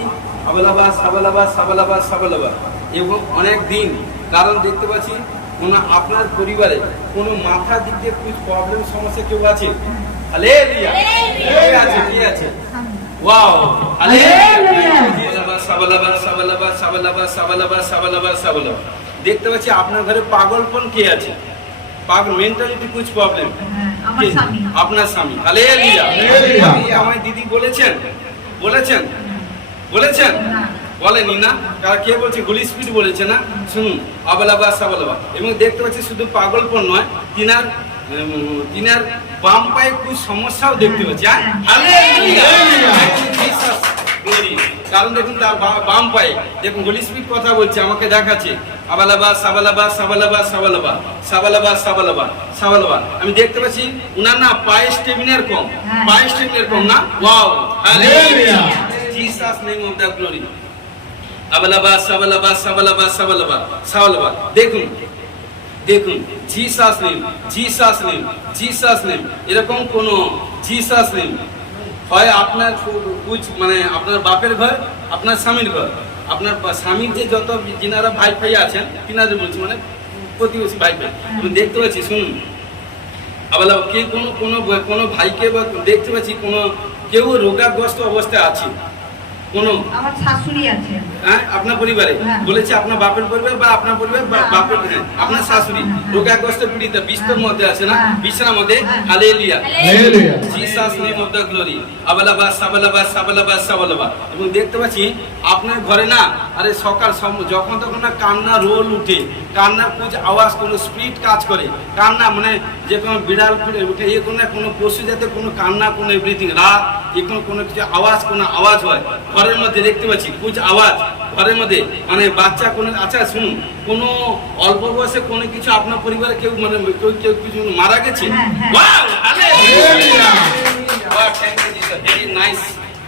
সাবালাবাস সাবালাবাস সাবালাবাস সাবালাবাস এবং অনেক দিন, কারণ দেখতে পাচ্ছি কোনো আপনার পরিবারে কোনো মাথার দিক দিয়ে কিছু প্রবলেম সমস্যা কেউ আছে? হালেলুয়া, কে আছে? কে আছে? Wow, hallelujah. সাবালাবাস সাবালাবাস সাবালাবাস সাবালাবাস সাবালাবাস সাবালাবাস। দেখতে পাচ্ছি আপনার ঘরে পাগলপন কে আছে? পাগল মেন্টালিটি কুছ প্রবলেম, আপনার স্বামী। হালেলুয়া। আমায় দিদি বলেছেন বলেছেন বলেছেন বলেনি না? কারা কে বলছে? হোলি স্পিরিট বলেছে না? শুনুন, আবালাবা সাবালাবা। এবং দেখতে পাচ্ছি শুধু পাগলপন নয়, তিনার বাম পায়ে খুব সমস্যাও দেখতে পাচ্ছি। কারণ দেখুন তার বাম পায়ে, দেখুন হোলি স্পিরিট কথা বলছে, আমাকে দেখাচ্ছে আবালাবা সাবালাবা সাবালাবা সাবালাবা সাবালাবা সাবালাবা সাবালাবা। আমি দেখতে পাচ্ছি উনার না পায়ে স্টেমিনার কম, পায়ে স্টেমিনার কম না? Wow, hallelujah, Jesus name of the glory. আবালাবা সাবালাবা সাবালাবা সাবালাবা সাবালাবা। দেখুন দেখুন, Jesus name, Jesus name, Jesus name. এরকম কোন জিসাস নেম হয় আপনার মানে আপনার বাপের ঘর, আপনার স্বামীর ঘর, আপনার স্বামীর যে যত যিনারা ভাই ভাই আছেন তিনাদের বলছি, মানে প্রতিবেশী ভাই ভাই। আমি দেখতে পাচ্ছি, শুনুন, আবার কে কোনো ভাইকে বা দেখতে পাচ্ছি কোনো কেউ রোগাগ্রস্ত অবস্থায় আছে, কোনো আমার শাশুড়ি আছে, হ্যাঁ আপনার পরিবারে বলেছে, আপনার বাপের পরিবার বা আপনার পরিবার বা বাপের, হ্যাঁ আপনার শাশুড়ি রোগাগ্রস্ত পীড়িত, বিস্তর মধ্যে আছে না? বিছানার মধ্যে। Hallelujah, hallelujah, Jesus name of the glory. আবালাবা সাবালাবা সাবালাবা সাবালাবা। এবং দেখতে পাচ্ছি আপনার ঘরে না, আরে সকাল যখন তখন না কান্না রোল উঠে, কান্নার কুছ আওয়াজ, কোনো স্পিড কাজ করে, কান্না মানে যে কোনো বিড়াল ফিরে উঠে, এ কোনো পশু যাতে কোনো কান্না, কোনো এভরিথিং রাত, যে কোনো কিছু আওয়াজ, কোনো আওয়াজ হয় ঘরের মধ্যে, দেখতে পাচ্ছি কুছ আওয়াজ ঘরের মধ্যে, মানে বাচ্চা কোনো। আচ্ছা শুনুন, কোনো অল্প বয়সে কোনো কিছু আপনার পরিবারে কেউ মানে কেউ কিছু মারা গেছে? Wow, hallelujah, wow, thank you Jesus, very nice,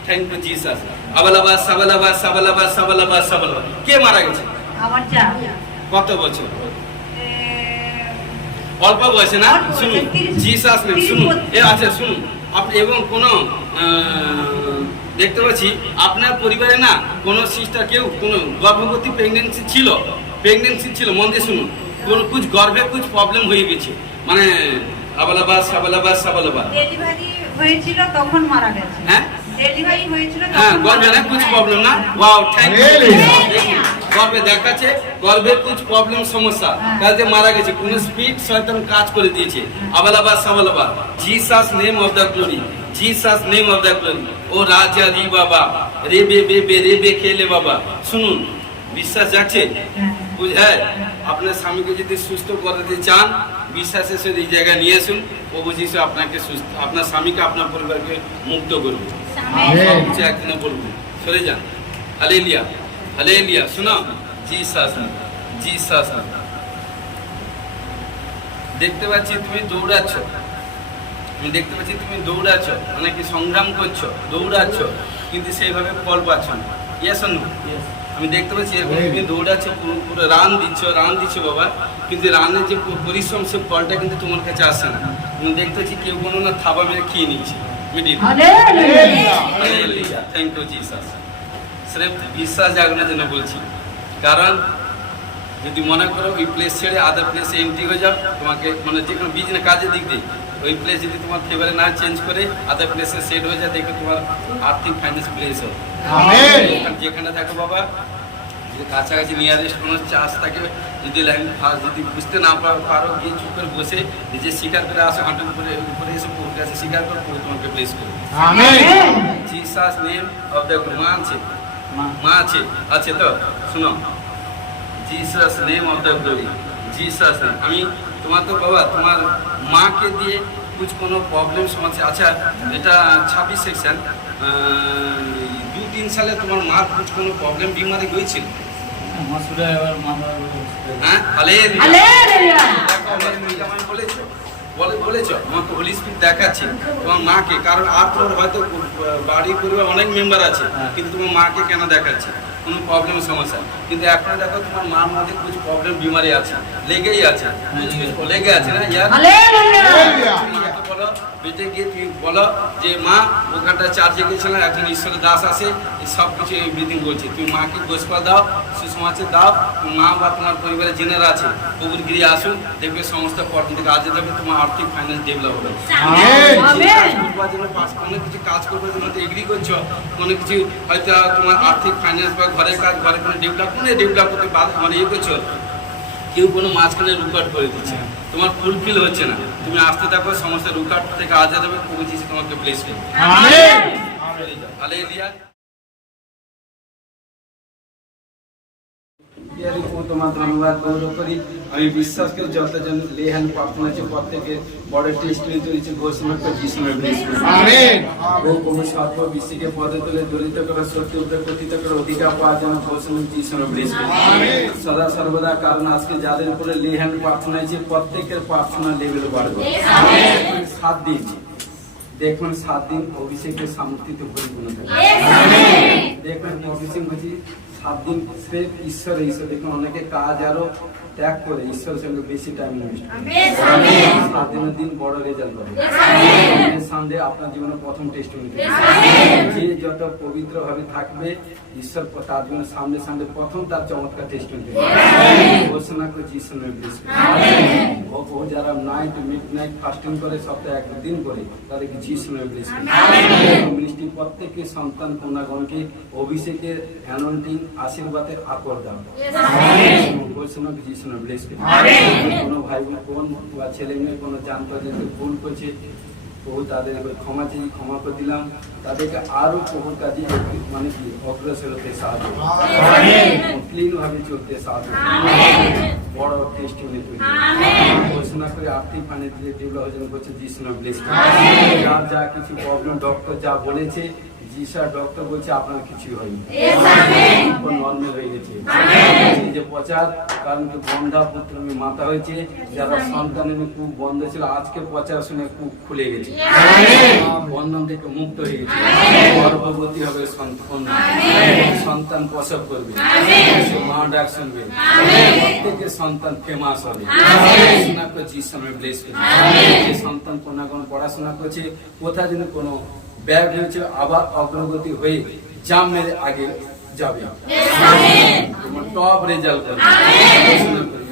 thank you Jesus. আবালাবা সাবালাবা সাবালাবা সাবালাবা সাবালাবা। কে মারা গেছে? আমার যা। কত বছর? অল্প বয়সে না? শুনুন, জিসাস নেম, শুনুন, আচ্ছা শুনুন, আপনি এবং কোনো দেখতে পাচ্ছি আপনার পরিবারে না কোনো সিস্টার কেউ কোনো গর্ভবতী প্রেগনেন্সি ছিল, মন দিয়ে শুনুন, কোনো কুছ গর্ভে কুছ প্রবলেম হয়ে গেছে, মানে আবালাবা সাবালাবা সাবালাবা। ডেলিভারি হয়েছিল তখন মারা গেছে। হ্যাঁ ডেলিভারি হয়েছিল তখন, হ্যাঁ গর্ভে না কুছ প্রবলেম না? Wow, thank you. গর্ভে দেখাচ্ছে গর্ভে কুছ প্রবলেম সমস্যা, কাজে মারা গেছে, কোন স্পিড শয়তান কাজ করে দিয়েছে। আবালাবা সাবালাবা, Jesus name of the glory, Jesus name of the glory. ও রাজা রি বাবা রে বে বে বে রে বে খেলে বাবা। শুনুন, বিশ্বাস যাচ্ছে? বুঝায় আপনার স্বামীকে যদি সুস্থ করতে চান, বিশ্বাসের সাথে এই জায়গায় নিয়ে আসুন, ও বুঝিস আপনাকে সুস্থ, আপনার স্বামীকে আপনার পরিবারকে মুক্ত করবে। সব কিছু একদিনে বলবো, সরে যান। Hallelujah, hallelujah. শোনো, জিসাস জিসাস। দেখতে পাচ্ছি তুমি দৌড়াচ্ছ, আমি দেখতে পাচ্ছি তুমি দৌড়াচ্ছ, মানে কি সংগ্রাম করছো, দৌড়াচ্ছ, কিন্তু সেইভাবে ফল পাচ্ছ না। Yes or no? আমি দেখতে পাচ্ছি এরকম তুমি দৌড়াচ্ছ, পুরো রান দিচ্ছ বাবা, কিন্তু রানের যে পরিশ্রম, সে ফলটা কিন্তু তোমার কাছে আসে না। আমি দেখতে পাচ্ছি কেউ কোনো না থাবা মেরে খেয়ে নিচ্ছে। Thank you Jesus. সির্ফ বিশ্বাস জাগানোর জন্য বলছি, কারণ যদি মনে করো ওই প্লেস ছেড়ে আদার প্লেসে এন্ট্রি হয়ে যাও, তোমাকে মানে যে কোনো বিজনেস কাজের দিক দিয়ে ওই প্লেস যদি তোমার ফেভারে না চেঞ্জ করে আদার প্লেসে সেট হয়ে যায়, দেখবে তোমার আর্থিক ফাইন্যান্স প্লেস হবে। যেখানে থাকো বাবা, যদি কাছাকাছি নিয়ারেস্ট কোনো চার্জ থাকে, যদি যদি বুঝতে না পারো, গিয়ে চুপ করে বসে নিজে স্বীকার করে আসো, হাঁটুর উপরে এসে প্রভুর কাছে স্বীকার করে প্রভু তোমাকে প্লেস করবে। Jesus name of the glory. মা আছে আছে তো? শুনো, Jesus name of the glory, Jesus name. আমি তোমার তো বাবা, তোমার মাকে দিয়ে কুछ কোনো প্রবলেম সমস্যা। আচ্ছা, এটা 26 সেকশন 2-3 সালে তোমার মার কুछ কোনো প্রবলেম বিমারি হয়েছিল? হ্যাঁ, হালেলুয়া, হালেলুয়া। আমি বলেছি বলেছো আমাকে হোলি স্পিরিট দেখাচ্ছে তোমার মাকে, কারণ আর তোমার হয়তো বাড়ি পরিবার অনেক মেম্বার আছে, কিন্তু তোমার মাকে কেন দেখাচ্ছে কোনো প্রবলেমের সমস্যা, কিন্তু এখন দেখো তোমার মার মধ্যে কিছু প্রবলেম বিমারি আছে, লেগেই আছে, কিছু লেগে আছে না ইয়ার। মাকে বলো বেটে গিয়ে তুমি বলো যে মা ওখানটা চার্জে গেছিলাম, একজন ঈশ্বরের দাস আছে, এই সব কিছু ব্রিদিং বলছে, তুমি মাকে গোসপা দাও, সুসমাচার দাও, মা বা তোমার পরিবারের জেনারা আছে প্রভুর গিয়ে আসুন, দেখবে সমস্ত প্রবলেম থেকে আজ যাবে, তোমার আর্থিক ফাইন্যান্স ডেভেলপ হবে। কোনো কিছু কাজ করবার জন্য এগ্রি করছো, কোনো কিছু হয়তো তোমার আর্থিক ফাইন্যান্স বা ঘরের কাজ, ঘরে কোনো ডেভেলপ করতে মানে ইয়ে করছো, কেউ কোনো মাঝখানে রুকাট করে দিচ্ছে, তোমার ফুলফিল হচ্ছে না, তুমি আসতে থাকো, সমস্ত রুকাট থেকে আজ যাবে, প্রভু যিশু তোমাকে ব্লেস করবে। হালেলুয়া। তোমার ধন্যবাদ গৌরব করি, আমি বিশ্বাস করি যতজন লেহান প্রার্থনা আছে প্রত্যেকের বড় টেস্ট চলেছে ঘোষণা করে যিশুর ব্লেস করবে। আমেন। ও প্রভু সর্ব বিশ্বকে পদে তুলে দলিত করে সত্য উপরে কথিত করে অধিকার পাওয়ার জন্য ঘোষণা যিশুর ব্লেস করবে। আমেন। সদা সর্বদা, কারণ আজকে যাদের উপরে লেহান প্রার্থনা আছে প্রত্যেকের প্রার্থনা লেভেল বাড়বে। আমেন। 7 দিন দেখুন, 7 দিন অভিষেকের সামর্থ্যতে পরিপূর্ণ থাকবে। দেখুন অভিষেক হচ্ছে 7 দিন স্রেফ ঈশ্বর দেখুন, অনেকে কাজ আরো ত্যাগ করে ঈশ্বরের সঙ্গে বেশি টাইম ইনভেস্ট করে, 7 দিনের দিন বড় রেজাল্ট পাবে। সামনে আপনার জীবনে প্রথম টেস্টিমনি, যে যত পবিত্র ভাবে থাকবে ঈশ্বর তার জন্য সামনে সামনে প্রথম তার চমৎকার টেস্টিমনি ঘোষণা করে যিশুর নামে ব্লেস করবে। ও যারা নাইট মিডনাইট ফাস্টিং করে সপ্তাহে 1 দিন করে, তাদেরকে যিশুর নামে ব্লেস করবে। মিনিস্ট্রি প্রত্যেককে সন্তান কন্যাগণকে অভিষেকের অ্যানোইন্টিং আশীর্বাদের আকর দাও। ঘোষণা করে যিশুর নামে ব্লেস করবে। কোনো ভাই বোন বা ছেলে মেয়ে কোনো জানতো যে ভুল করছে, প্রভু তাদের ক্ষমা করে দিলাম, তাদেরকে আরো প্রভুর কাজে মানে কি অগ্রসর হতে সাহায্য, ক্লিন ভাবে চলতে সাহায্য, বড় টেস্টিমনি তৈরি ঘোষণা করে আর্থিক ফাইন্যান্স ডেভেলপ হওয়ার জন্য করছে যিশুর নামে ব্লেস করবে। যার যা কিছু প্রবলেম ডক্টর যা বলেছে, যিশা ডক্টর বলছে আপনার কিছু হয়নি, নর্মাল হয়ে গেছে। এই যে প্রচার, কারণ কি বন্ধা পুত্র মাথা হয়েছে, যারা সন্তানের খুব বন্ধ ছিল, আজকে প্রচার শুনে খুব খুলে গেছে, বন্ধন থেকে মুক্ত হয়ে গেছে, গর্ভবতী হবে সন্তান প্রসব করবে, মা ডাক শুনবে, প্রত্যেকের সন্তান ফেমাস হবে। যিশু নামে ব্লেস করবে। যে সন্তান কন্যাগণ পড়াশোনা করছে, কোথায় যেন কোনো ব্যাগ হয়েছে, আবার অগ্রগতি হয়ে জাম মেরে আগে যাবে, তোমার টপ রেজাল্ট করবে।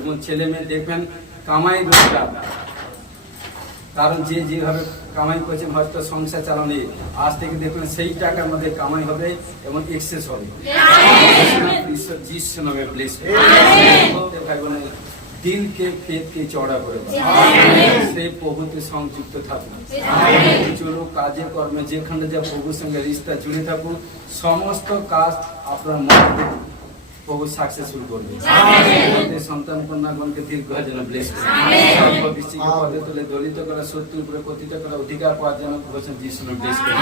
এবং ছেলে মেয়ে দেখবেন কামাই রোজগার, কারণ যে যেভাবে কামাই করছে হয়তো সংসার চালানো, আজ থেকে দেখবেন সেই টাকার মধ্যে কামাই হবে এবং এক্সেস হবে। যিশু নামে ব্লেস করবে। ভাই বোনের দিলকে পেটকে চড়া করে সেই প্রভুতে সংযুক্ত থাকুন, চলো কাজে কর্মে যেখানে যা প্রভুর সঙ্গে রিস্তা জুড়ে থাকুন, সমস্ত কাজ আপনার মধ্যে প্রভু সাকসেসফুল করবে। সন্তান কন্যাগণকে দীর্ঘ যেন ব্লেস করে, বৃষ্টিকে পদে তুলে দলিত করা, শত্রুর উপরে কথিত করা, অধিকার পাওয়ার জন্য বলছেন যিশু নামে ব্লেস করে।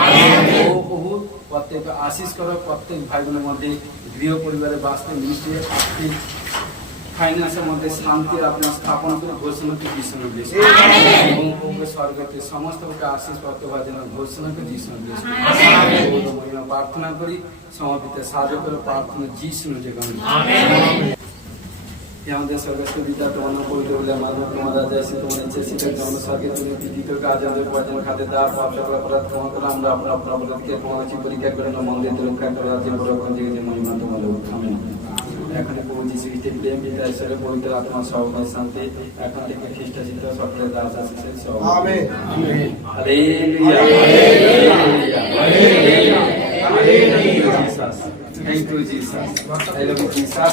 ও প্রভু প্রত্যেক আশিস করো, প্রত্যেক ভাই বোনের মধ্যে গৃহ পরিবারে বাস্তব মিনিস্ট্রি আর্থিক ফাইন্যান্সের মধ্যে শান্তির আপনার স্থাপন করে ঘোষণা করে যিশু নামে ব্লেস করুন। এবং প্রভু স্বর্গতে সমস্ত আশীষ প্রাপ্ত হওয়ার জন্য ঘোষণা করে যিশু নামে ব্লেস করুন। প্রার্থনা করি, সমর্পিত সাহায্য করে প্রার্থনা যিশু নামে গান। আমাদের স্বর্গস্থ পিতা, তোমার নাম পবিত্র বলে আমার তোমার রাজা এসে তোমার ইচ্ছে শিখে যেমন স্বর্গে তুমি পৃথিবীতে কাজ আমাদের উপার্জন খাতে দাও, পাপ সকল অপরাধ ক্ষমা করে আমরা আপনার অপরাধকে ক্ষমা পরীক্ষা করে না, মন্দির রক্ষা করে রাজ্যের পরক্ষণ জেগে মহিমা তোমার আমেন। এখন প্রভু যিশু খ্রিস্টের প্রেম, পিতা ঈশ্বরের পবিত্র আত্মার সহবাস শান্তি এখন থেকে খ্রিস্ট চিত্র সকলের দাস আছে সব। Amen. Hallelujah. Thank you, Jesus. I love you, Jesus.